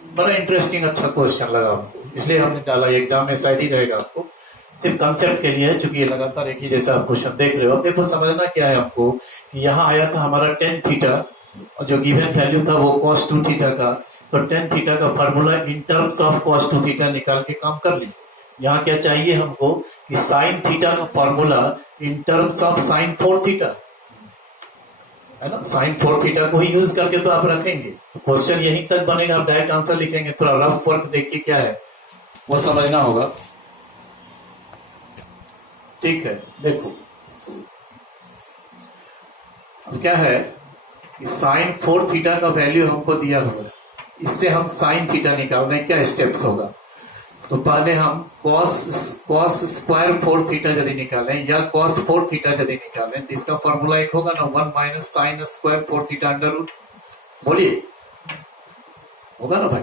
बड़ा इंटरेस्टिंग अच्छा क्वेश्चन लगा हमको, इसलिए हमने डाला, एग्जाम में शायद ही रहेगा आपको। सिर्फ कंसेप्ट के लिए है, चूंकि ये लगातार एक ही जैसा आप क्वेश्चन देख रहे हो। अब देखो समझना क्या है हमको कि यहाँ आया था हमारा टेन थीटा और जो गिवन वैल्यू था वो cos 2 थीटा का, तो टेन थीटा का formula in terms of cos 2 theta निकाल के काम कर लिए। यहाँ क्या चाहिए हमको कि साइन थीटा का formula in terms of sine 4 theta है ना, साइन 4 थीटा को ही यूज करके तो आप रखेंगे, तो क्वेश्चन यहीं तक बनेगा, आप डायरेक्ट आंसर लिखेंगे। थोड़ा रफ वर्क देखिए क्या है वो समझना होगा। ठीक है, देखो अब क्या है कि साइन 4 थीटा का वैल्यू हमको दिया हुआ है, इससे हम साइन थीटा निकाल रहे हैं। क्या स्टेप्स होगा, तो पहले हम cos स्क्वायर 4 थीटा यदि निकालें या cos 4 थीटा यदि निकालें तो इसका फॉर्मूला एक होगा ना, 1 minus sine square 4 theta under root. बोलिए होगा ना भाई,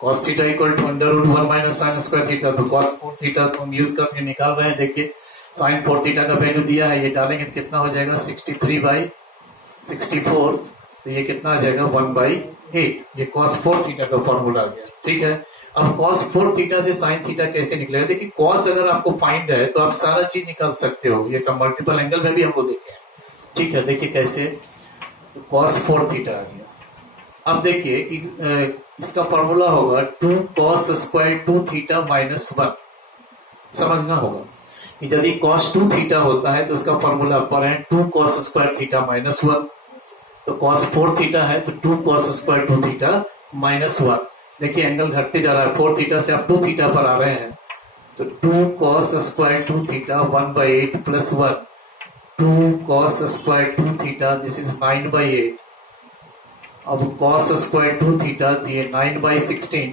cos theta equal to under root 1 minus sine square theta, तो cos 4 थीटा को हम यूज करके निकाल रहे हैं। देखिए साइन 4 थीटा का वैल्यू दिया है, ये डालेंगे तो कितना हो जाएगा 63/64, तो ये कितना आ जाएगा 1/8। ये cos 4 थीटा का फॉर्मूला आ गया। ठीक है, अब cos 4 थीटा से sin थीटा कैसे निकलेगा। देखिए cos अगर आपको फाइंड है तो आप सारा चीज निकाल सकते हो, ये सब मल्टीपल एंगल में भी हम लोग देखे हैं। ठीक है, देखिए कैसे, तो cos 4 थीटा आ गया। अब देखिए कि इसका फॉर्मूला होगा 2 cos स्क्वायर 2 थीटा माइनस 1। समझना होगा कि यदि cos 2 थीटा होता है तो इसका फॉर्मूला पर है 2 cos स्क्वायर थीटा माइनस 1, तो cos 4 थीटा है तो 2 cos स्क्वायर 2 थीटा माइनस 1। देखिए एंगल घटते जा रहा है, 4 थीटा से आप 2 थीटा पर आ रहे हैं, तो 2 cos square 2 theta 1/8 plus 1, 2 cos square 2 theta, this is 9/8। अब cos स्क्वायर 2 थीटा दिए 9/16।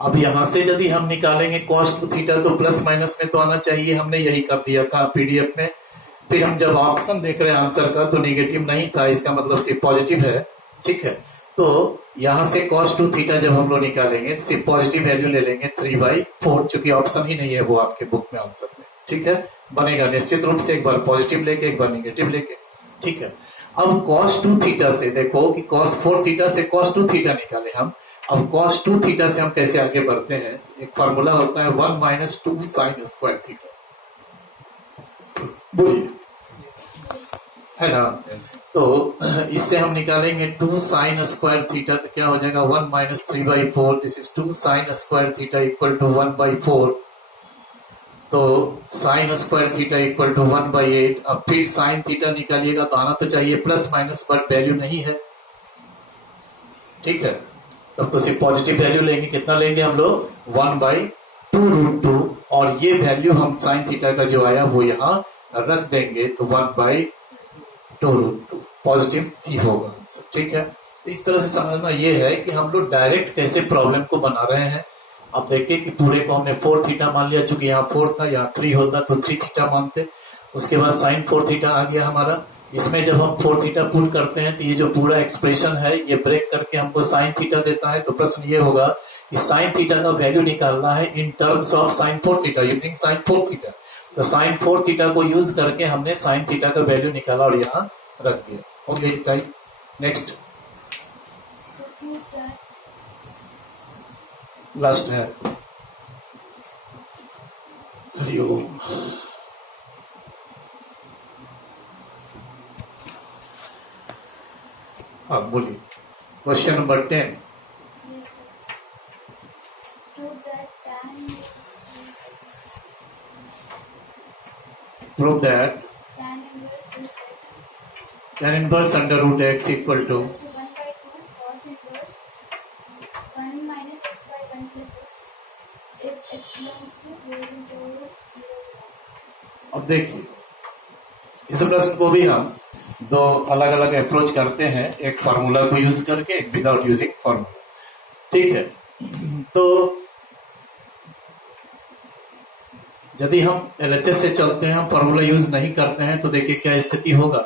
अब यहां से यदि हम निकालेंगे cos 2 थीटा तो प्लस माइनस में तो आना चाहिए, हमने यही कर दिया था पीडीएफ में। फिर हम जब ऑप्शन देख रहे हैं आंसर का तो नेगेटिव नहीं था, इसका मतलब सिर्फ पॉजिटिव है। ठीक है, तो यहां से cos 2 थीटा जब हम लोग निकालेंगे सिर्फ पॉजिटिव वैल्यू ले लेंगे 3/4, चूंकि ऑप्शन ही नहीं है वो आपके बुक में आंसर में। ठीक है, बनेगा निश्चित रूप से, एक बार पॉजिटिव लेके एक बार निगेटिव लेके। ठीक है, अब cos 2 थीटा से देखो कि cos 4 थीटा से cos 2 थीटा निकाले हम। अब cos 2 थीटा से हम कैसे आगे बढ़ते हैं, एक फॉर्मूला होता है 1 माइनस 2 साइन स्क्वायर थीटा। बोलिए, है ना, तो इससे हम निकालेंगे 2 साइन स्क्वायर थीटा, तो क्या हो जाएगा 1 minus 3/4, this is 2 sine square theta equal to 1/4, तो sine square theta equal to 1/8। अब फिर साइन थीटा निकालिएगा तो आना तो चाहिए प्लस माइनस, बट वैल्यू नहीं है। ठीक है, तब तो सिर्फ पॉजिटिव वैल्यू लेंगे, कितना लेंगे हम लोग 1/2√2, और ये वैल्यू हम साइन थीटा का जो आया वो यहाँ रख देंगे, तो 1/2√2 पॉजिटिव ही होगा। ठीक है, तो इस तरह से समझना ये है कि हम लोग डायरेक्ट कैसे प्रॉब्लम को बना रहे हैं। अब देखिए कि पूरे को हमने 4 थीटा मान लिया, चूंकि यहाँ 4 था, यहाँ 3 होता तो 3 थीटा मानते। उसके बाद साइन 4 थीटा आ गया हमारा। इसमें जब हम 4 थीटा पुल करते हैं तो ये जो पूरा एक्सप्रेशन है ये ब्रेक करके हमको साइन थीटा देता है। तो प्रश्न ये होगा कि साइन थीटा का वैल्यू निकालना है in terms of sine 4 theta using sine 4 theta. तो साइन 4 थीटा को यूज करके हमने साइन थीटा का वैल्यू निकाला और यहाँ रख दिया। ओके, नेक्स्ट लास्ट है, हरिओम। हाँ बोलिए, question number 10। Yes, sir. Prove that tan Prove that tan inverse root x tan inverse under root x equal to equals to 1/2 cos inverse 1 minus x by 1 plus x if x belongs to greater than or equal to 0. अब देखिए इस प्रश्न को भी हम दो अलग अलग अप्रोच करते हैं, एक फार्मूला को यूज करके, एक विदाउट यूजिंग फार्मूला। ठीक है, तो यदि हम एलएचएस से चलते हैं, हम फार्मूला यूज नहीं करते हैं, तो देखिए क्या स्थिति होगा,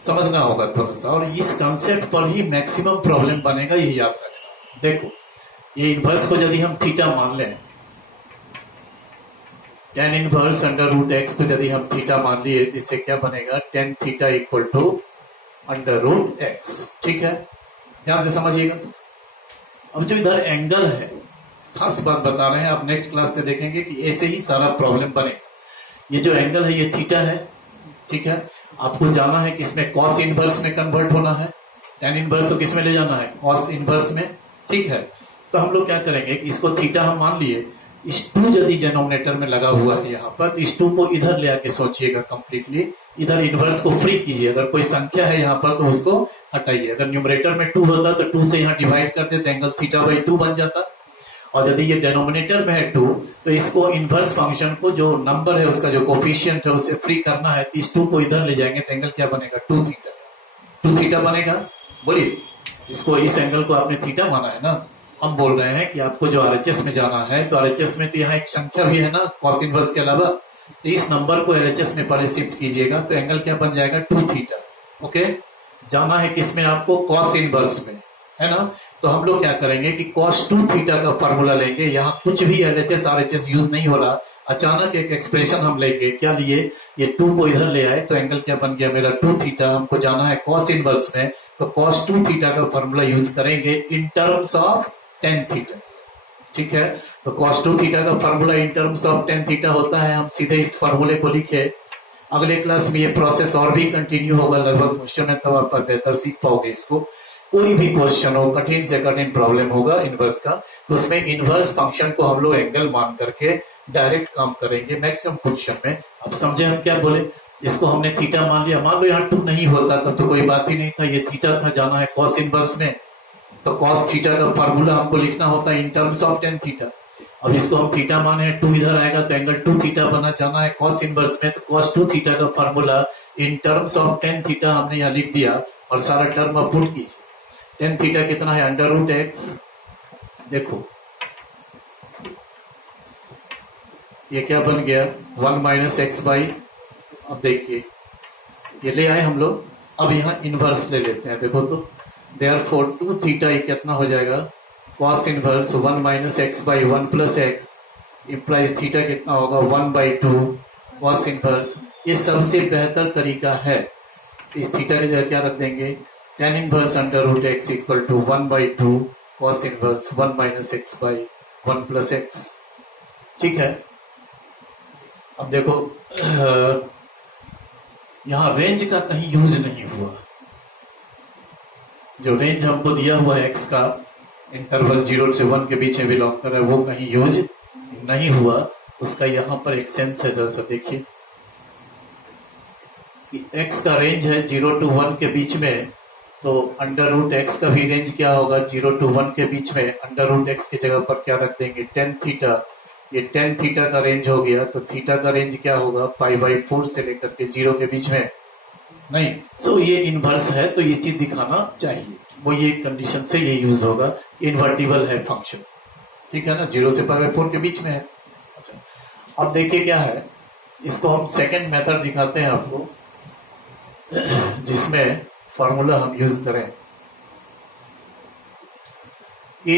समझना होगा थोड़ा सा। और इस कंसेप्ट पर ही मैक्सिमम प्रॉब्लम बनेगा, ये याद रखना। देखो ये इनवर्स को यदि हम थीटा मान लें, tan inverse under root x को यदि हम थीटा मान लिए तो इससे क्या बनेगा, tan theta equal to under root x. ठीक है, ध्यान से समझिएगा। अब जो इधर एंगल है खास बात बता रहे हैं, आप नेक्स्ट क्लास से देखेंगे कि ऐसे ही सारा प्रॉब्लम बनेगा। ये जो एंगल है ये थीटा है, ठीक है। आपको जाना है कि इसमें कॉस इनवर्स में कन्वर्ट होना है, टेन इनवर्स को किस में ले जाना है, कॉस इनवर्स में, ठीक है। तो हम लोग क्या करेंगे कि इसको थीटा हम मान लिए, इस 2 यदि डिनोमिनेटर में लगा हुआ है यहाँ पर, तो इस 2 को इधर ले आके सोचिएगा कंप्लीटली, इधर इनवर्स को फ्री कीजिए। अगर कोई संख्या है यहाँ पर तो उसको हटाइए। अगर न्यूमरेटर में 2 होता तो 2 से यहाँ डिवाइड करते तो एंगल थीटा बाई 2 बन जाता। और यदि ये डिनोमिनेटर में है 2 तो इसको इनवर्स फंक्शन को जो नंबर है उसका जो कोफिशिएंट है उससे फ्री करना है, तो इस 2 को इधर ले जाएंगे तो एंगल क्या बनेगा, 2 थीटा, 2 थीटा बनेगा। बोलिए, इसको, इस एंगल को आपने थीटा माना है ना। हम बोल रहे हैं कि आपको जो आरएचएस में जाना है, तो आरएचएस में तो यहाँ एक संख्या भी है ना कॉस इनवर्स के अलावा, तो इस नंबर को एलएचएस में पहले शिफ्ट कीजिएगा तो एंगल क्या बन जाएगा, 2 थीटा। ओके, जाना है किसमें आपको, कॉस इनवर्स में, है ना। तो हम लोग क्या करेंगे कि cos 2 थीटा का फॉर्मूला लेंगे। यहाँ कुछ भी एलएचएस आरएचएस यूज नहीं हो रहा, अचानक एक एक्सप्रेशन हम लेंगे, क्या लिए, ये 2 को इधर ले आए तो एंगल क्या बन गया मेरा, 2 थीटा। हमको जाना है cos इनवर्स में, तो cos 2 थीटा का फॉर्मूला यूज करेंगे इन टर्म्स ऑफ tan थीटा, ठीक है। तो cos 2 थीटा का formula in terms of tan theta होता है। हम सीधे इस फॉर्मूले को लिखे। अगले क्लास में ये प्रोसेस और भी कंटिन्यू होगा लगभग क्वेश्चन में, तब आप बेहतर सीख पाओगे इसको। कोई भी क्वेश्चन हो, कठिन से कठिन प्रॉब्लम होगा इनवर्स का, तो उसमें इनवर्स फंक्शन को हम लोग एंगल मान करके डायरेक्ट काम करेंगे मैक्सिमम क्वेश्चन में। अब समझे हम क्या बोले, इसको हमने थीटा मान लिया। मान लो यहाँ 2 नहीं होता तब तो कोई बात ही नहीं था, ये थीटा था, जाना है कॉस इनवर्स में, तो कॉस थीटा का फॉर्मूला हमको लिखना होता है in terms of tan theta. अब इसको हम थीटा माने हैं, 2 इधर आएगा तो एंगल 2 थीटा बना, जाना है कॉस इनवर्स में, तो कॉस 2 थीटा का formula in terms of tan theta हमने यहाँ लिख दिया और सारा टर्म अब पुट कीजिए। tan थीटा कितना है, √x, देखो ये क्या बन गया, 1 - x बाई, अब देखिए ये ले आए हम लोग। अब यहाँ इनवर्स ले लेते हैं, देखो तो देयरफॉर 2 थीटा ये कितना हो जाएगा, cos inverse 1 - x by 1 + x implies theta कितना होगा, 1/2 cos इनवर्स। ये सबसे बेहतर तरीका है। इस थीटा की जगह क्या रख देंगे, tan inverse √x = 1/2 cos inverse 1 - x by 1 + x, ठीक है। अब देखो यहाँ रेंज का कहीं यूज नहीं हुआ। जो रेंज हमको दिया हुआ है x का, इंटरवल 0 से 1 के बीच में बिलोंग कर रहा है, वो कहीं यूज नहीं हुआ। उसका यहाँ पर एक सेंस है, जैसा देखिए कि x का रेंज है 0 to 1 के बीच में, तो √x का भी रेंज क्या होगा, 0 to 1 के बीच में। √x की जगह पर क्या रख देंगे, tan थीटा। ये tan थीटा का रेंज हो गया, तो थीटा का रेंज क्या होगा, π/4 से लेकर के 0 के बीच में नहीं। सो ये इनवर्स है, तो ये चीज दिखाना चाहिए, वो ये कंडीशन से ये यूज होगा। इन्वर्टिबल है फंक्शन, ठीक है ना, 0 से π/4 के बीच में है। अच्छा, अब देखिए क्या है, इसको हम सेकंड मेथड दिखाते हैं आपको, जिसमें फॉर्मूला हम यूज करें कि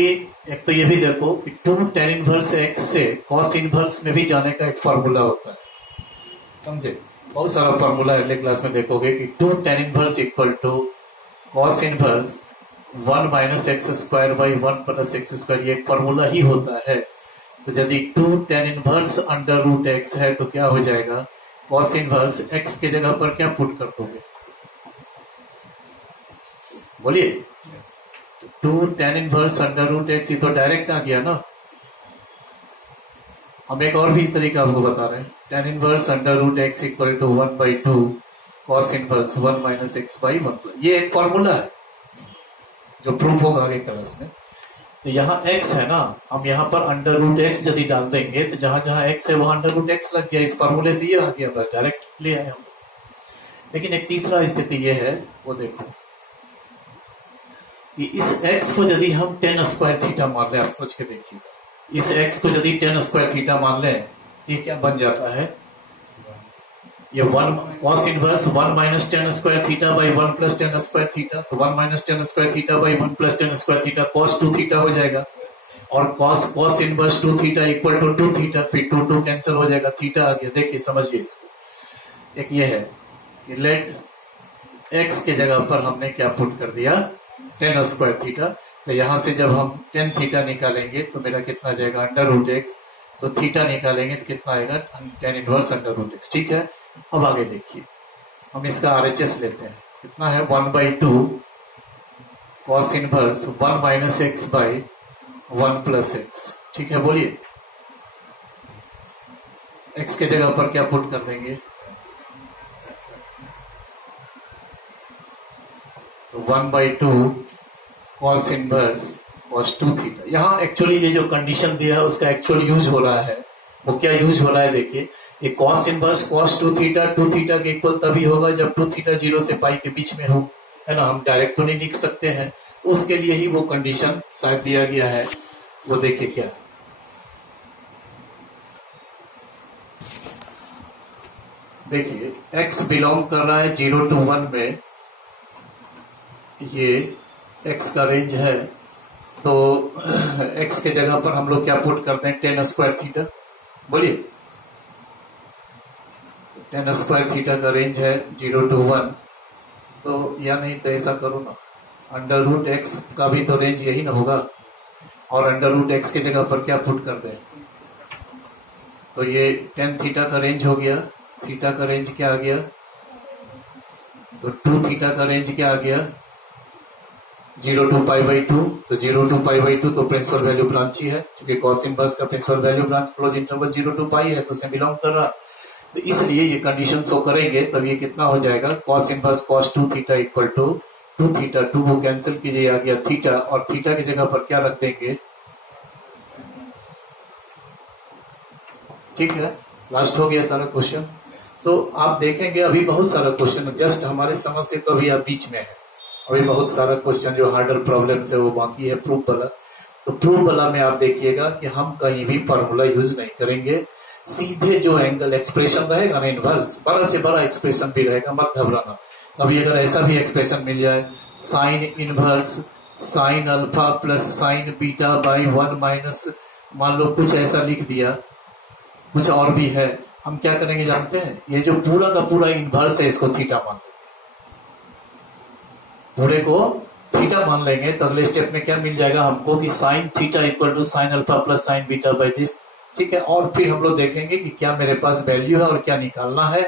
एक तो ये भी देखो कि 2 tan इनवर्स x से cos इनवर्स में भी जाने का एक फॉर्मूला होता है, समझे। बहुत सारा फॉर्मूला अगले क्लास में देखोगे कि 2 tan inverse = cos inverse 1 - x² by 1 + x², ये एक फॉर्मूला ही होता है। तो यदि 2 tan इनवर्स √x है तो क्या हो जाएगा, cos इनवर्स x के जगह पर क्या पुट कर दोगे, बोलिए। 2 tan इनवर्स √x, ये तो डायरेक्ट आ गया ना। हम एक और भी तरीका आपको बता रहे हैं, tan inverse √x = 1/2 cos inverse 1 - x by 1 ये एक फॉर्मूला है जो प्रूफ होगा आगे क्लास में। तो यहाँ x है ना, हम यहाँ पर √x यदि डाल देंगे तो जहां जहां x है वहां √x लग गया, इस फॉर्मूले से ये आ गया, बस डायरेक्ट ले आए हम। लेकिन एक तीसरा स्थिति ये है, वो देखो कि इस x को यदि हम tan² थीटा मान लें, आप सोच के देखिए, इस x को यदि tan² थीटा मान लें, ये क्या बन जाता है, ये 1 cos inverse 1 - tan² theta by 1 + tan² theta, तो 1 - tan² theta by 1 + tan² theta cos 2 theta हो जाएगा। और cos इनवर्स 2 थीटा = 2 थीटा, फिर 2 कैंसिल हो जाएगा, थीटा आ गया। देखिए समझिए इसको, एक ये है कि लेट x के जगह पर हमने क्या पुट कर दिया, tan² थीटा। तो यहाँ से जब हम टेन थीटा निकालेंगे तो मेरा कितना आ जाएगा अंडर रूट एक्स, तो थीटा निकालेंगे तो कितना आएगा tan inverse under root x. ठीक है, अब आगे देखिए, हम इसका आरएचएस लेते हैं, कितना है 1/2 cos inverse 1 minus x by 1 plus x. ठीक है, बोलिए एक्स के जगह पर क्या पुट कर देंगे, तो 1/2 कॉस इनवर्स कॉस 2 थीटा। यहाँ एक्चुअली ये जो कंडीशन दिया है उसका एक्चुअल यूज हो रहा है, वो क्या यूज हो रहा है देखिए, ये कॉस इनवर्स कॉस 2 थीटा के इक्वल तभी होगा जब 2 थीटा 0 से पाई के बीच में हो, है ना। हम डायरेक्ट तो नहीं लिख सकते हैं, उसके लिए ही वो कंडीशन शायद दिया गया है। वो देखिए क्या, देखिए x बिलोंग कर रहा है 0 to 1 में, ये x का रेंज है, तो x के जगह पर हम लोग क्या पुट करते हैं, टेन स्क्वायर थीटा। बोलिए टेन स्क्वायर थीटा का रेंज है 0 to 1, तो या नहीं तो ऐसा करो ना, अंडर रूट एक्स का भी तो रेंज यही ना होगा, और अंडर रूट एक्स के जगह पर क्या पुट कर दें, तो ये टेन थीटा का रेंज हो गया, थीटा का रेंज क्या आ गया, तो 2 थीटा का रेंज क्या आ गया 0 to π/2, तो 0 to π/2 तो प्रिंसिपल वैल्यू ब्रांच ही है, क्योंकि कॉस इनवर्स का principal value branch close interval 0 to π है, तो उसमें बिलोंग कर रहा, तो इसलिए ये कंडीशन शो करेंगे, तब ये कितना हो जाएगा cos inverse cos 2 theta equal to 2 theta, 2 को कैंसिल कीजिए आ गया थीटा, और थीटा की जगह पर क्या रख देंगे, ठीक है, लास्ट हो गया सारा क्वेश्चन। तो आप देखेंगे अभी बहुत सारा क्वेश्चन, जस्ट हमारे समझ से तो अभी आप बीच में है, अभी बहुत सारा क्वेश्चन जो हार्डर प्रॉब्लम से वो बाकी है प्रूफ वाला। तो प्रूफ वाला में आप देखिएगा कि हम कहीं भी फॉर्मूला यूज नहीं करेंगे, सीधे जो एंगल एक्सप्रेशन रहेगा ना इनवर्स, बड़ा से बड़ा एक्सप्रेशन भी रहेगा, मत घबराना। अभी अगर ऐसा भी एक्सप्रेशन मिल जाए sign inverse sign alpha plus sine beta by 1 minus, मान लो कुछ ऐसा लिख दिया, कुछ और भी है, हम क्या करेंगे जानते हैं, ये जो पूरा का पूरा इनवर्स है इसको थीटा मान लेंगे, पूरे को थीटा मान लेंगे, तो अगले स्टेप में क्या मिल जाएगा हमको कि sine theta equal to sine alpha plus sine beta by this. ठीक है, और फिर हम लोग देखेंगे कि क्या मेरे पास वैल्यू है और क्या निकालना है,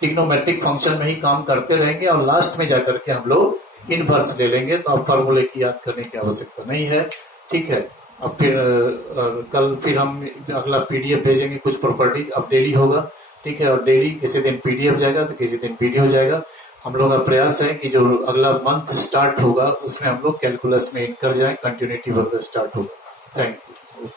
ट्रिग्नोमेट्रिक फंक्शन में ही काम करते रहेंगे, और लास्ट में जाकर के हम लोग इनवर्स ले लेंगे, तो अब फॉर्मूले की याद करने की आवश्यकता नहीं है। ठीक है, अब फिर कल फिर हम अगला पीडीएफ भेजेंगे, कुछ प्रॉपर्टीज अब डेली होगा। ठीक है, और डेली किसी दिन पीडीएफ जाएगा तो किसी दिन वीडियो जाएगा। हम लोग का प्रयास है कि जो अगला मंथ स्टार्ट होगा उसमें हम लोग कैलकुलस में इन कर जाए, कंटिन्यूटी वर्क स्टार्ट होगा। Thank you.